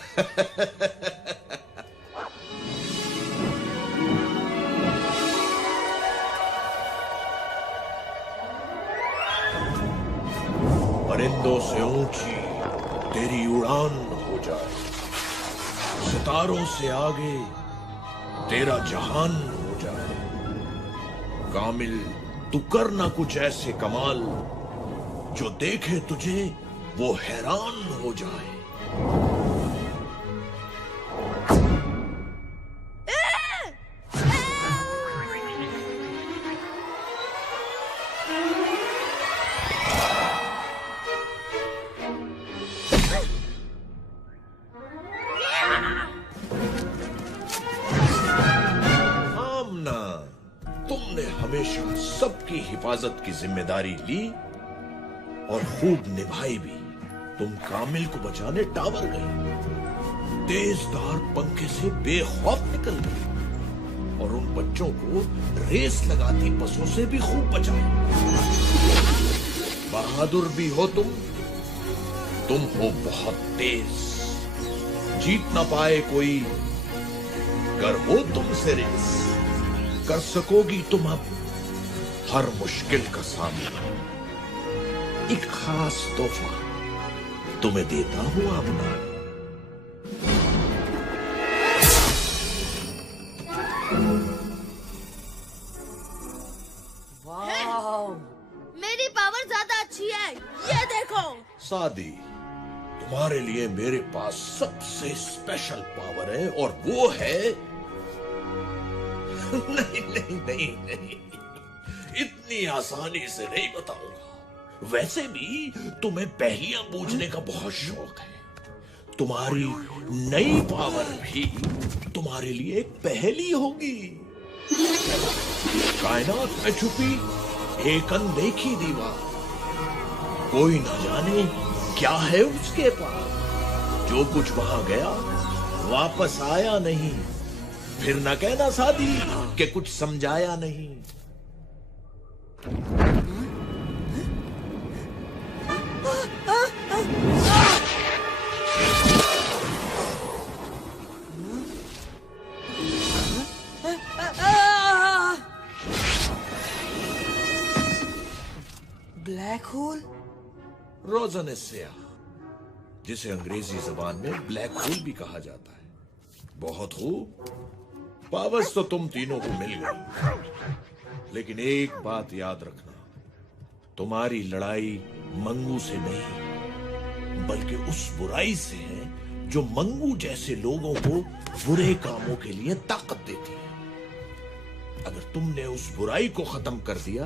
परिंदों से ऊंची तेरी उड़ान हो जाए, सितारों से आगे तेरा जहान हो जाए। कामिल तू कर ना कुछ ऐसे कमाल, जो देखे तुझे वो हैरान हो जाए। हमेशा सबकी हिफाजत की जिम्मेदारी ली और खूब निभाई भी। तुम कामिल को बचाने टावर गई, तेजधार पंखे से बेखौफ निकल गई और उन बच्चों को रेस लगाती बसों से भी खूब बचाई। बहादुर भी हो तुम हो बहुत तेज, जीत ना पाए कोई, कर हो तुमसे रेस, कर सकोगी तुम अब हर मुश्किल का सामना। एक खास तोहफा तुम्हें देता हूं आमना। वाह, मेरी पावर ज्यादा अच्छी है, ये देखो। सादी, तुम्हारे लिए मेरे पास सबसे स्पेशल पावर है और वो है नहीं, इतनी आसानी से नहीं बताऊंगा। वैसे भी तुम्हें पहेलियां बूझने का बहुत शौक है। तुम्हारी नई पावर भी तुम्हारे लिए एक पहेली होगी। कायनात में छुपी एक अनदेखी दीवार, कोई ना जाने क्या है उसके पास। जो कुछ वहां गया वापस आया नहीं, फिर न कहना सादी कि कुछ समझाया नहीं। Black hole? रोज़न स्याह, जिसे अंग्रेजी जबान में ब्लैक होल भी कहा जाता है। बहुत खूब, पावर्स तो तुम तीनों को मिल गई, लेकिन एक बात याद रखना, तुम्हारी लड़ाई मंगू से नहीं बल्कि उस बुराई से है जो मंगू जैसे लोगों को बुरे कामों के लिए ताकत देती है। अगर तुमने उस बुराई को खत्म कर दिया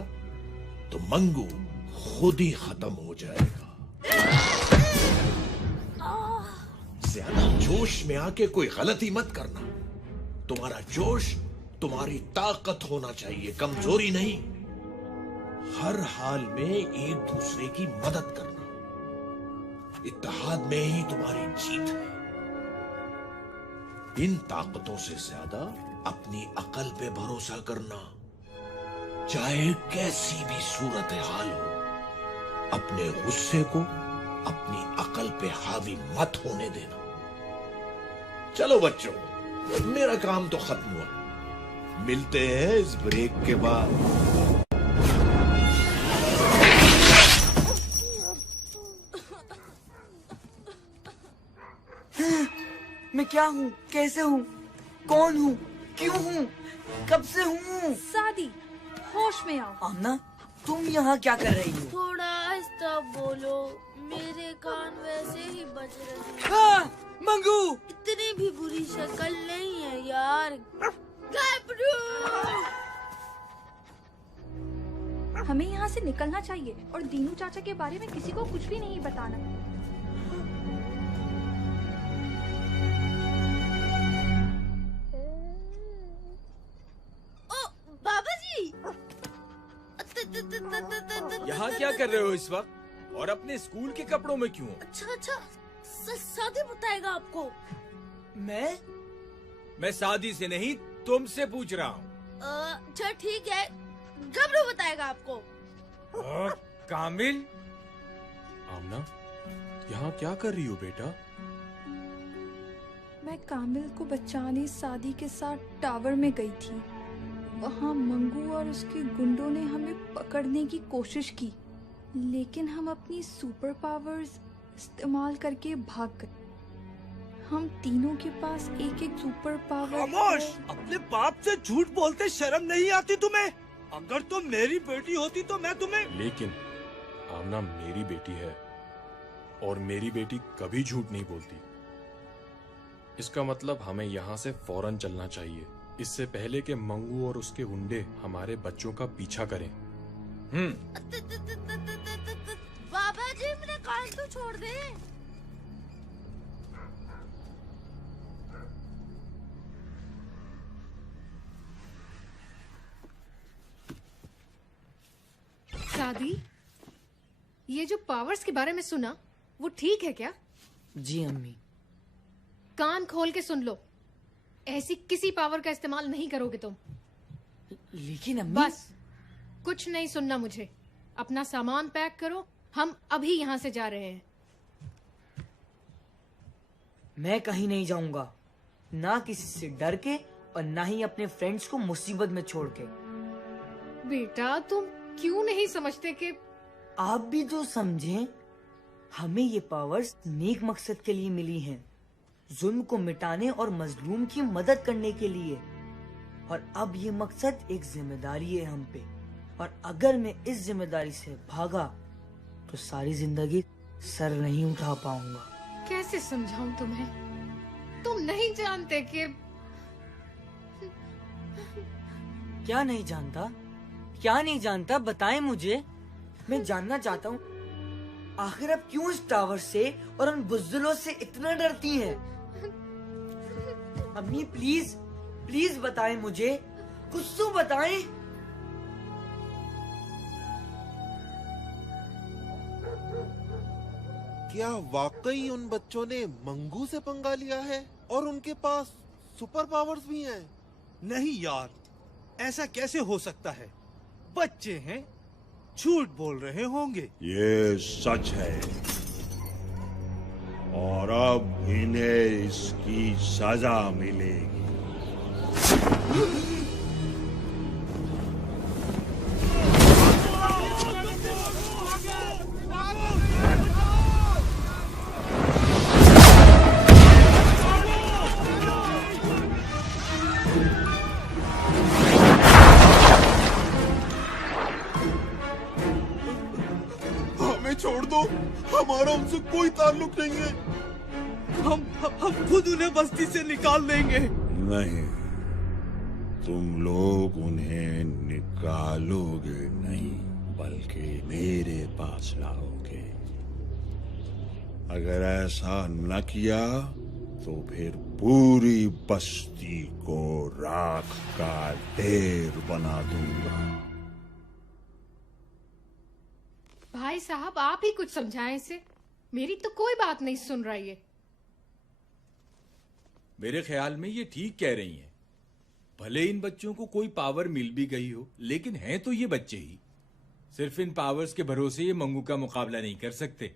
तो मंगू खुद ही खत्म हो जाएगा। ज्यादा जोश में आके कोई गलती मत करना। तुम्हारा जोश तुम्हारी ताकत होना चाहिए, कमजोरी नहीं। हर हाल में एक दूसरे की मदद करना, इत्तेहाद में ही तुम्हारी जीत है। इन ताकतों से ज्यादा अपनी अकल पे भरोसा करना। चाहे कैसी भी सूरत हाल हो, अपने गुस्से को अपनी अकल पे हावी मत होने देना। चलो बच्चों, मेरा काम तो खत्म हुआ। मिलते हैं इस ब्रेक के बाद। मैं क्या हूँ, कैसे हूँ, कौन हूँ, क्यों हूँ, कब से हूँ? सादी, होश में आओ। आमना, तुम यहाँ क्या कर रही हो? थोड़ा आहिस्ता बोलो, मेरे कान वैसे ही बज रहे हैं। मंगू! इतनी भी बुरी शक्ल नहीं है यार। घबरू! हमें यहाँ से निकलना चाहिए और दीनू चाचा के बारे में किसी को कुछ भी नहीं बताना। बाबा जी! यहाँ क्या कर रहे हो इस वक्त? और अपने स्कूल के कपड़ों में क्यों? अच्छा, सादी बताएगा आपको। मैं शादी से नहीं, तुमसे पूछ रहा हूँ। अच्छा ठीक है, घबरू बताएगा आपको। कामिल? आमना, यहाँ क्या कर रही हो बेटा? मैं कामिल को बचाने सादी के साथ टावर में गई थी। वहाँ मंगू और उसके गुंडों ने हमें पकड़ने की कोशिश की, लेकिन हम अपनी सुपर पावर्स इस्तेमाल करके भाग गए। हम तीनों के पास एक एक सुपर पावर। खामोश! अपने बाप से झूठ बोलते शर्म नहीं आती तुम्हें? अगर तुम मेरी बेटी होती तो मैं तुम्हें। लेकिन आमना मेरी बेटी है और मेरी बेटी कभी झूठ नहीं बोलती। इसका मतलब हमें यहाँ से फौरन चलना चाहिए, इससे पहले कि मंगू और उसके गुंडे हमारे बच्चों का पीछा करें। बाबा जी, मेरे कान तो छोड़ दे। सादी, ये जो पावर्स के बारे में सुना, वो ठीक है क्या? जी अम्मी। कान खोल के सुन लो, ऐसी किसी पावर का इस्तेमाल नहीं करोगे तुम। लेकिन अम्मी। बस, कुछ नहीं सुनना मुझे। अपना सामान पैक करो, हम अभी यहाँ से जा रहे हैं। मैं कहीं नहीं जाऊंगा, ना किसी से डर के और ना ही अपने फ्रेंड्स को मुसीबत में छोड़ के। बेटा, तुम क्यों नहीं समझते कि आप भी तो समझें, हमें ये पावर्स नेक मकसद के लिए मिली हैं, जुल्म को मिटाने और मजलूम की मदद करने के लिए। और अब ये मकसद एक जिम्मेदारी है हम पे, और अगर मैं इस जिम्मेदारी से भागा तो सारी जिंदगी सर नहीं उठा पाऊंगा। कैसे समझाऊं तुम्हें? तुम नहीं जानते कि क्या नहीं जानता? क्या नहीं जानता, बताएं मुझे। मैं जानना चाहता हूँ, आखिर आप क्यों इस टावर से और उन बुज़दिलों से इतना डरती हैं? अम्मी प्लीज, प्लीज बताएं मुझे, कुछ तो बताएं। क्या वाकई उन बच्चों ने मंगू से पंगा लिया है और उनके पास सुपर पावर्स भी हैं? नहीं यार, ऐसा कैसे हो सकता है? बच्चे हैं, झूठ बोल रहे होंगे। ये सच है और अब इन्हें इसकी सजा मिलेगी। हमें छोड़ दो, हमारा उनसे कोई ताल्लुक नहीं है। हम खुद उन्हें बस्ती से निकाल देंगे। नहीं, तुम लोग उन्हें निकालोगे नहीं, बल्कि मेरे पास लाओगे। अगर ऐसा न किया तो फिर पूरी बस्ती को राख का ढेर बना दूंगा। भाई साहब, आप ही कुछ समझाएं इसे। मेरी तो कोई बात नहीं सुन रही है। मेरे ख्याल में ये ठीक कह रही हैं। भले इन बच्चों को कोई पावर मिल भी गई हो, लेकिन हैं तो ये बच्चे ही। सिर्फ इन पावर्स के भरोसे ये मंगू का मुकाबला नहीं कर सकते।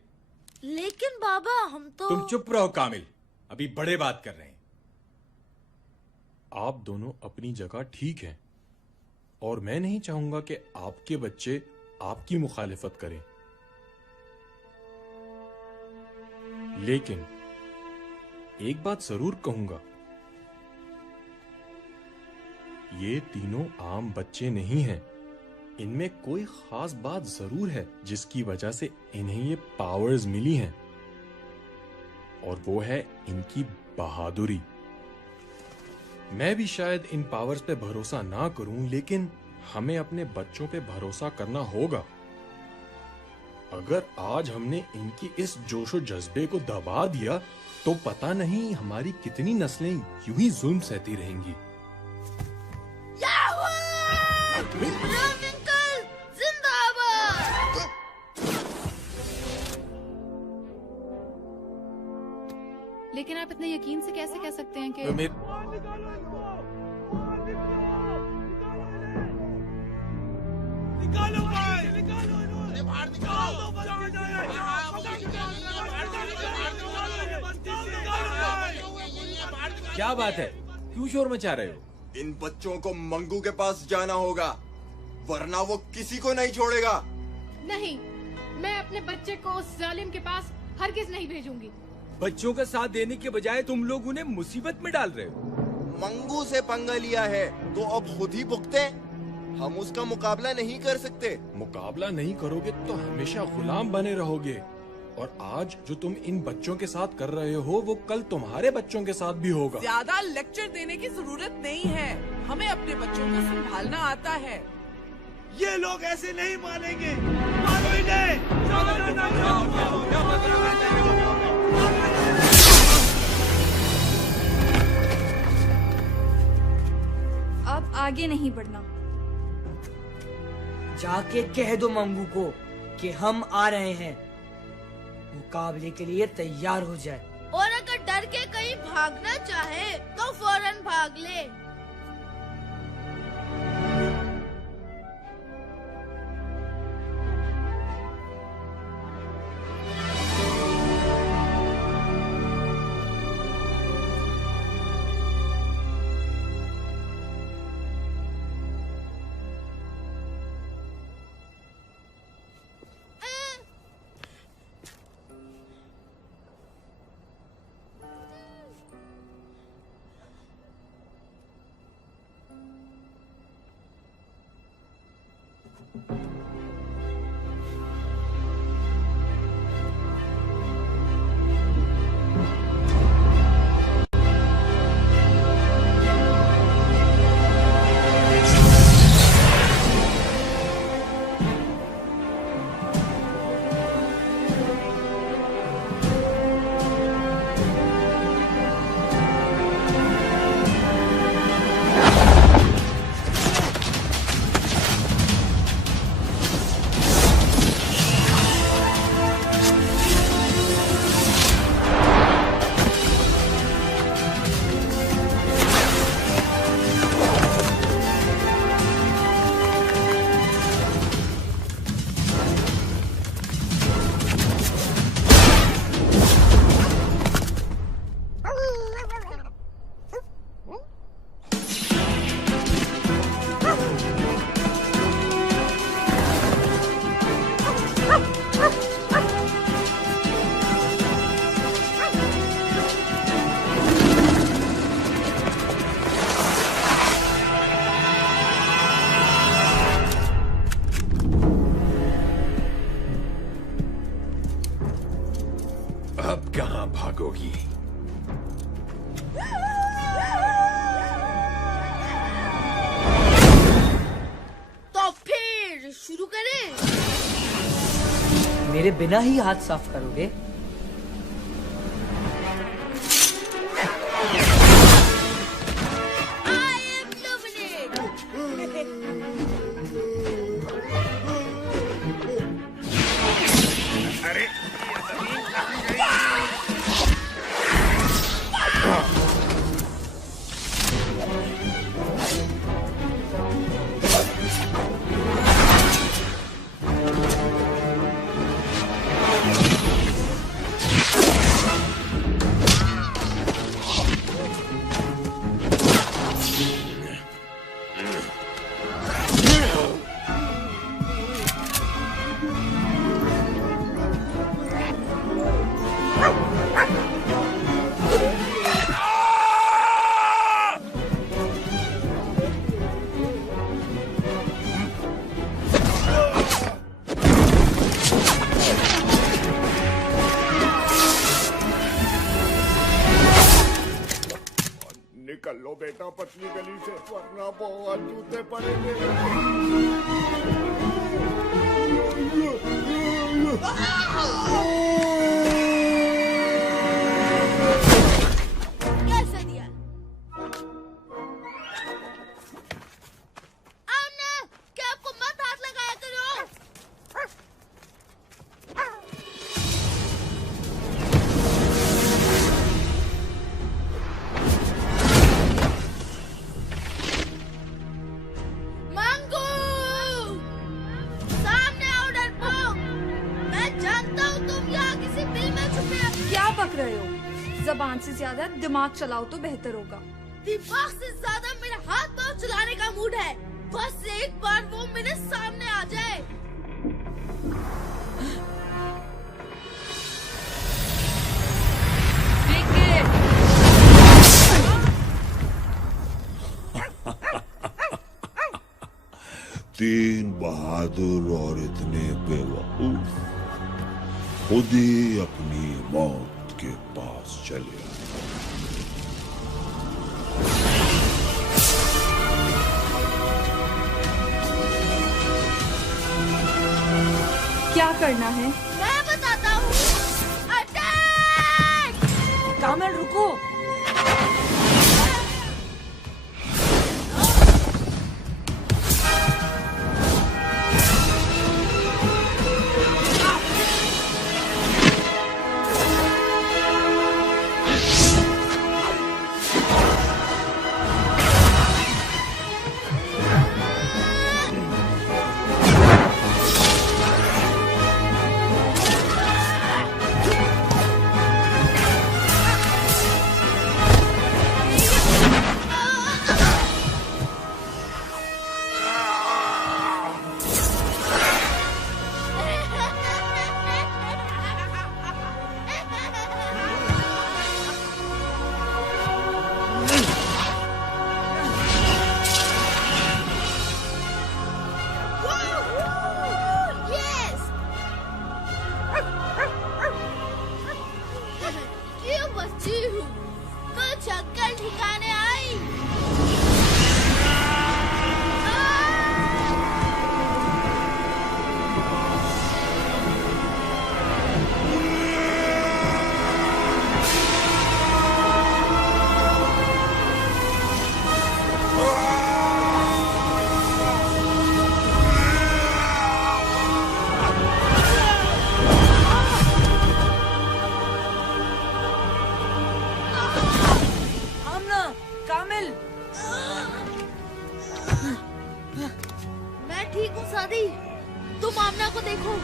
लेकिन बाबा, हम तो... तुम चुप रहो कामिल, अभी बड़े बात कर रहे हैं। आप दोनों अपनी जगह ठीक हैं और मैं नहीं चाहूंगा कि आपके बच्चे आपकी मुखालिफत करें, लेकिन एक बात जरूर कहूंगा, ये तीनों आम बच्चे नहीं हैं। इनमें कोई खास बात जरूर है जिसकी वजह से इन्हें ये पावर्स मिली हैं, और वो है इनकी बहादुरी। मैं भी शायद इन पावर्स पे भरोसा ना करूं, लेकिन हमें अपने बच्चों पे भरोसा करना होगा। अगर आज हमने इनकी इस जोशो जज्बे को दबा दिया तो पता नहीं हमारी कितनी नस्लें यूं ही जुल्म सहती रहेंगी। लेकिन आप इतने यकीन से कैसे कह सकते हैं कि निकालो भाई, निकालो बाहर निकालो। क्या बात है, क्यों शोर मचा रहे हो? इन बच्चों को मंगू के पास जाना होगा, वरना वो किसी को नहीं छोड़ेगा। नहीं, मैं अपने बच्चे को उस जालिम के पास हरगिज नहीं भेजूंगी। बच्चों का साथ देने के बजाय तुम लोग उन्हें मुसीबत में डाल रहे हो। मंगू से पंगा लिया है तो अब खुद ही भुगते। हम उसका मुकाबला नहीं कर सकते। मुकाबला नहीं करोगे तो हमेशा गुलाम बने रहोगे, और आज जो तुम इन बच्चों के साथ कर रहे हो वो कल तुम्हारे बच्चों के साथ भी होगा। ज्यादा लेक्चर देने की जरूरत नहीं है, हमें अपने बच्चों को संभालना आता है। ये लोग ऐसे नहीं मानेंगे। मानो इन्हें। अब आगे नहीं बढ़ना। जाके कह दो मंगू को कि हम आ रहे हैं, मुकाबले के लिए तैयार हो जाए। और अगर डर के कहीं भागना चाहे तो फौरन भाग ले। मेरे बिना ही हाथ साफ करोगे? निकल लो बेटा पतली गली से, वरना बहुत जूते पड़ेंगे। कैसे दिया? आमना, क्या आपको मत हाथ लगाया करो? रहे हो? जबान से ज्यादा दिमाग चलाओ तो बेहतर होगा। दिमाग से ज्यादा मेरा हाथ पांव चलाने का मूड है। बस एक बार वो मेरे सामने आ जाए। तीन बहादुर और इतने बेवकूफ खुद ही अपनी मौत के पास चले आए। क्या करना है? मैं बताता हूँ। अटैक! कामिल रुको। तुम आमना को देखो।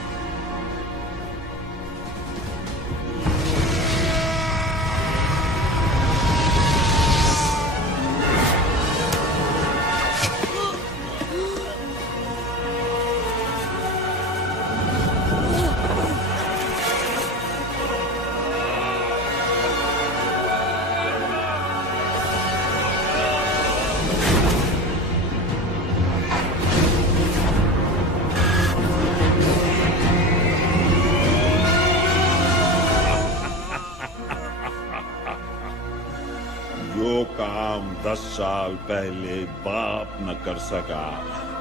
जो काम 10 साल पहले बाप न कर सका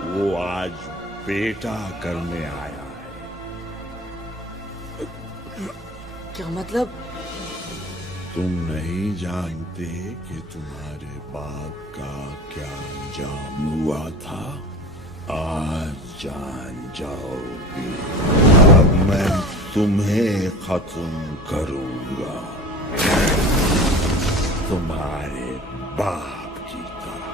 वो आज बेटा करने आया है। क्या मतलब? तुम नहीं जानते कि तुम्हारे बाप का क्या अंजाम हुआ था? आज जान जाओगे। अब मैं तुम्हें खत्म करूंगा, तुम्हारे बाप की तरह।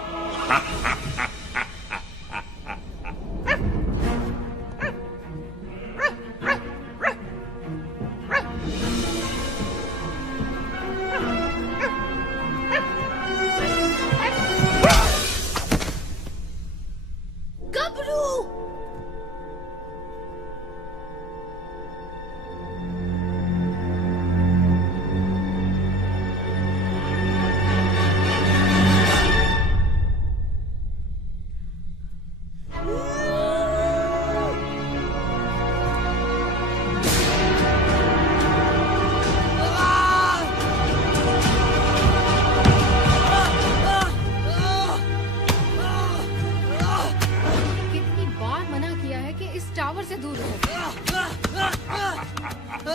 टावर से दूर रहो।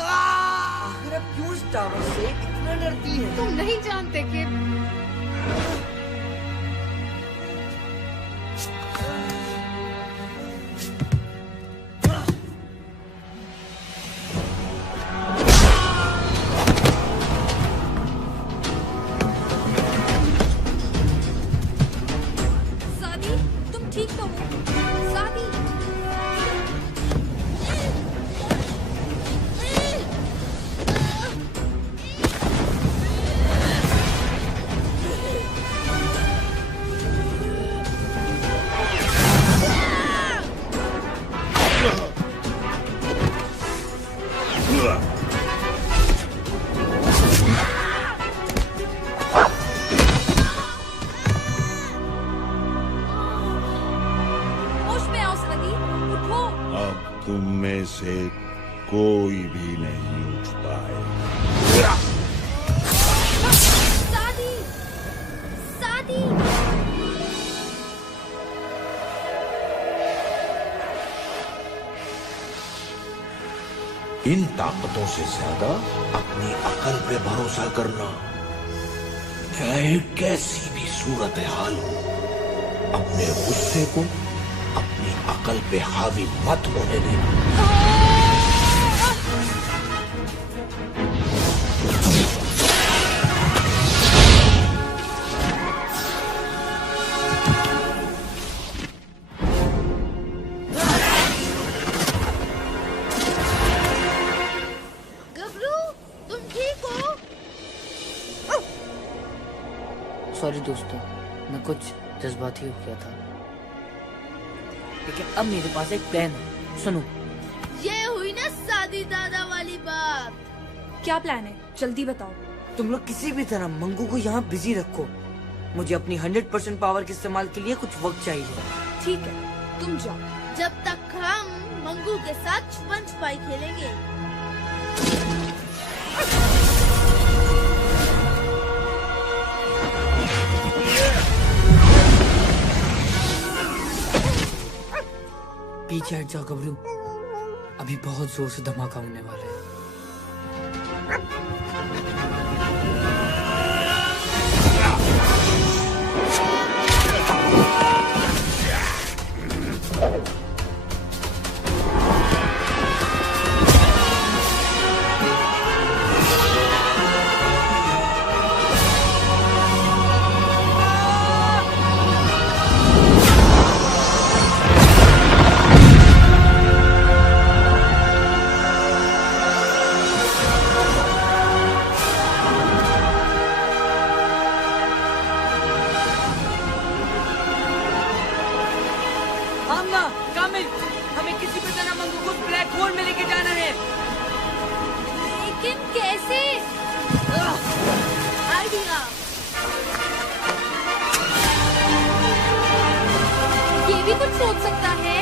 आखिर अब क्यों इस टावर से इतना डरती है? तुम नहीं जानते कि सादी, तुम ठीक तो हो? सादी, होश में आओ सादी, उठो। अब तुम में से कोई भी नहीं उठ पाए। सादी, सादी। इन ताकतों से ज्यादा अपनी अकल पे भरोसा करना। चाहे कैसी भी सूरत हाल हो, अपने गुस्से को अपनी अकल पे हावी मत होने देना। गबरू, तुम ठीक हो? सॉरी दोस्तों, मैं कुछ जज्बाती हो गया था, लेकिन अब मेरे पास एक प्लान है। सुनो। ये हुई ना सादी दादा वाली बात। क्या प्लान है? जल्दी बताओ। तुम लोग किसी भी तरह मंगू को यहाँ बिजी रखो। मुझे अपनी 100% पावर के इस्तेमाल के लिए कुछ वक्त चाहिए। ठीक है, तुम जाओ। जब तक हम मंगू के साथ छुपन छुपाई खेलेंगे। पीछे हट जाओ गबरू, अभी बहुत जोर से धमाका होने वाला है। आमना, कामिल, हमें किसी भी तरह मंगू को ब्लैक होल में लेके जाना है। लेकिन कैसे? आइडिया। ये भी कुछ सोच सकता है।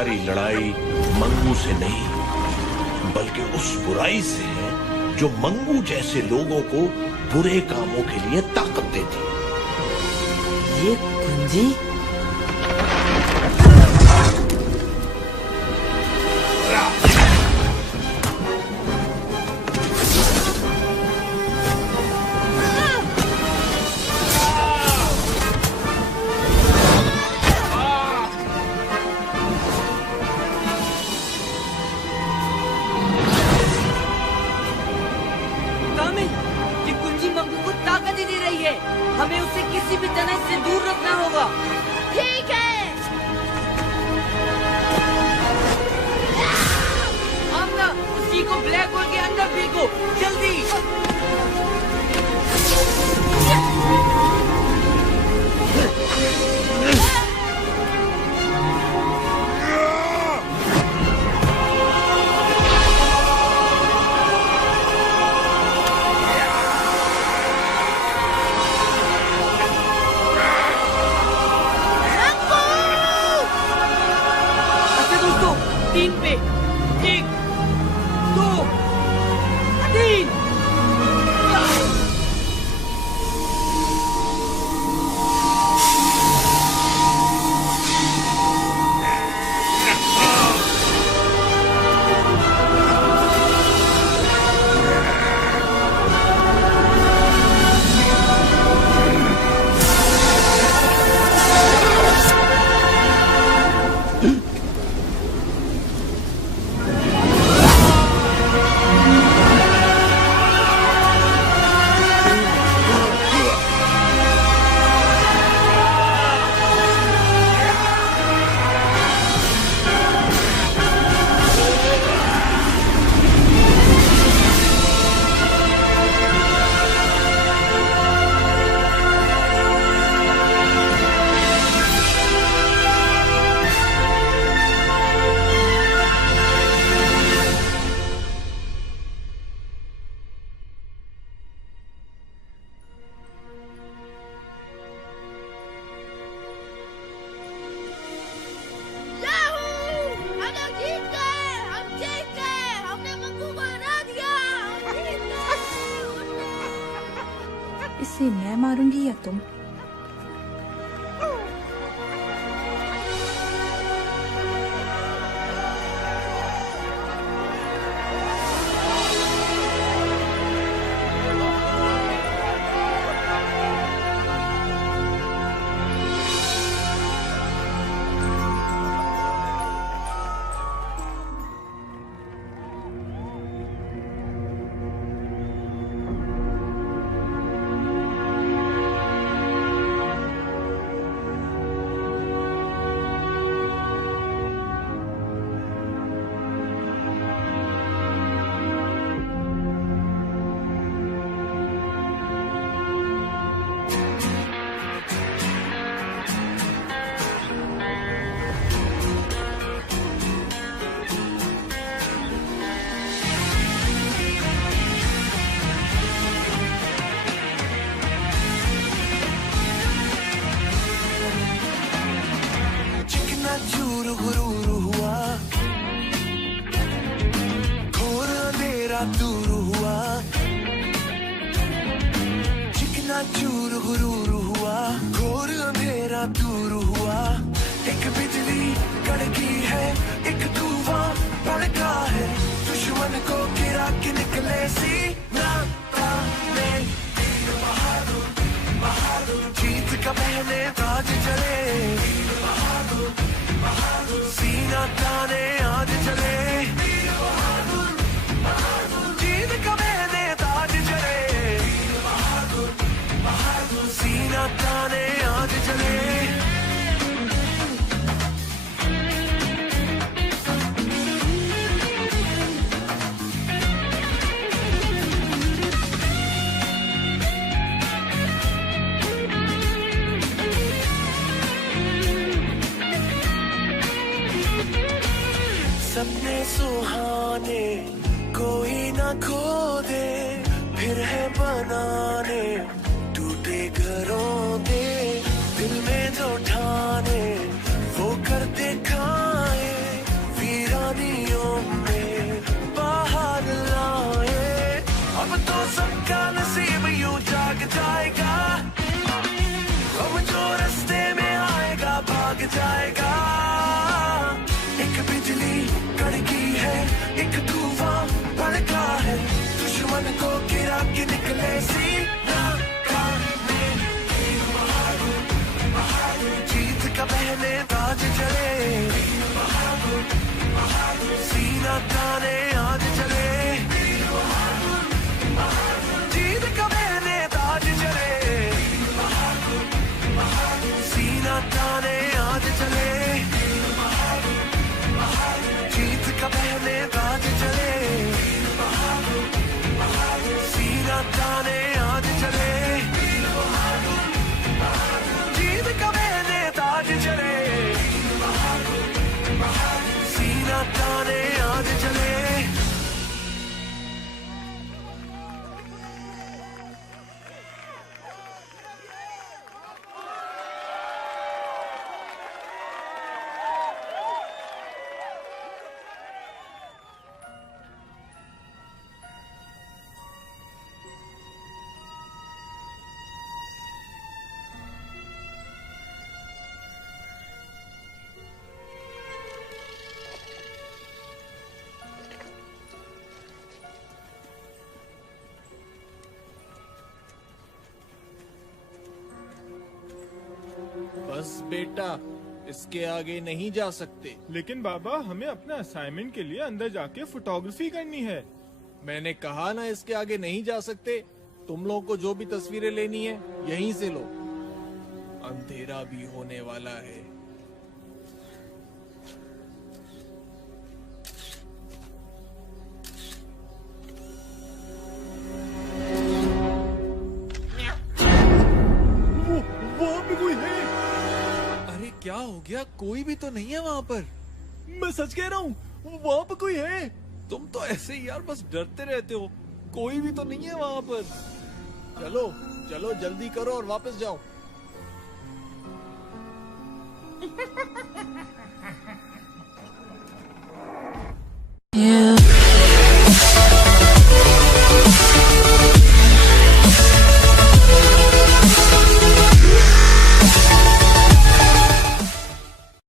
हमारी लड़ाई मंगू से नहीं, बल्कि उस बुराई से है जो मंगू जैसे लोगों को बुरे कामों के लिए ताकत देती है। ये कुंजी? हमें उसे किसी भी तरह से दूर रखना होगा। ठीक है। आमना, उसी को ब्लैक होल के अंदर फेंको, जल्दी। तीन पे, 1, 2, 3। इसे मैं मारूंगी या तुम? चूर गुरूर हुआ, घोर अंधेरा दूर हुआ। चिकना चूर गुरूर हुआ, घोर अंधेरा दूर हुआ। एक बिजली कड़की है, एक तूफान भड़का है। दुश्मन को गिरा के निकले सीना ताने। वीर बहादुर बहादुर, जीत का पहले ताज चले। सीना ताने आज चले। जीत का मैंने ताज चले। सीना ताने आज चले। सपने सुहाने कोई ना खो दे, फिर है बनाने टूटे घरों दे। दिल में जो ठाने वो कर दिखाए। जाएगा। एक बिजली कड़की है, एक तूफान भड़का है, दुश्मन को गिरा के निकले सीना खाने। जीत का पहले ताज चले, सीना ताने आज चले। जीत का पहले ताज चले, सीना ताने आज चले। जीत का पहले ताज चले, सीना ताने आज चले। जीत का पहले ताज चले, सीना ताने आज चले। बस बेटा, इसके आगे नहीं जा सकते। लेकिन बाबा, हमें अपना असाइनमेंट के लिए अंदर जाके फोटोग्राफी करनी है। मैंने कहा ना इसके आगे नहीं जा सकते। तुम लोगों को जो भी तस्वीरें लेनी है यहीं से लो। अंधेरा भी होने वाला है। वहाँ पे कोई है। अरे क्या हो गया? कोई भी तो नहीं है वहाँ पर। मैं सच कह रहा हूँ, वहाँ पे कोई है। तुम तो ऐसे ही यार बस डरते रहते हो। कोई भी तो नहीं है वहाँ पर। चलो चलो जल्दी करो और वापस जाओ।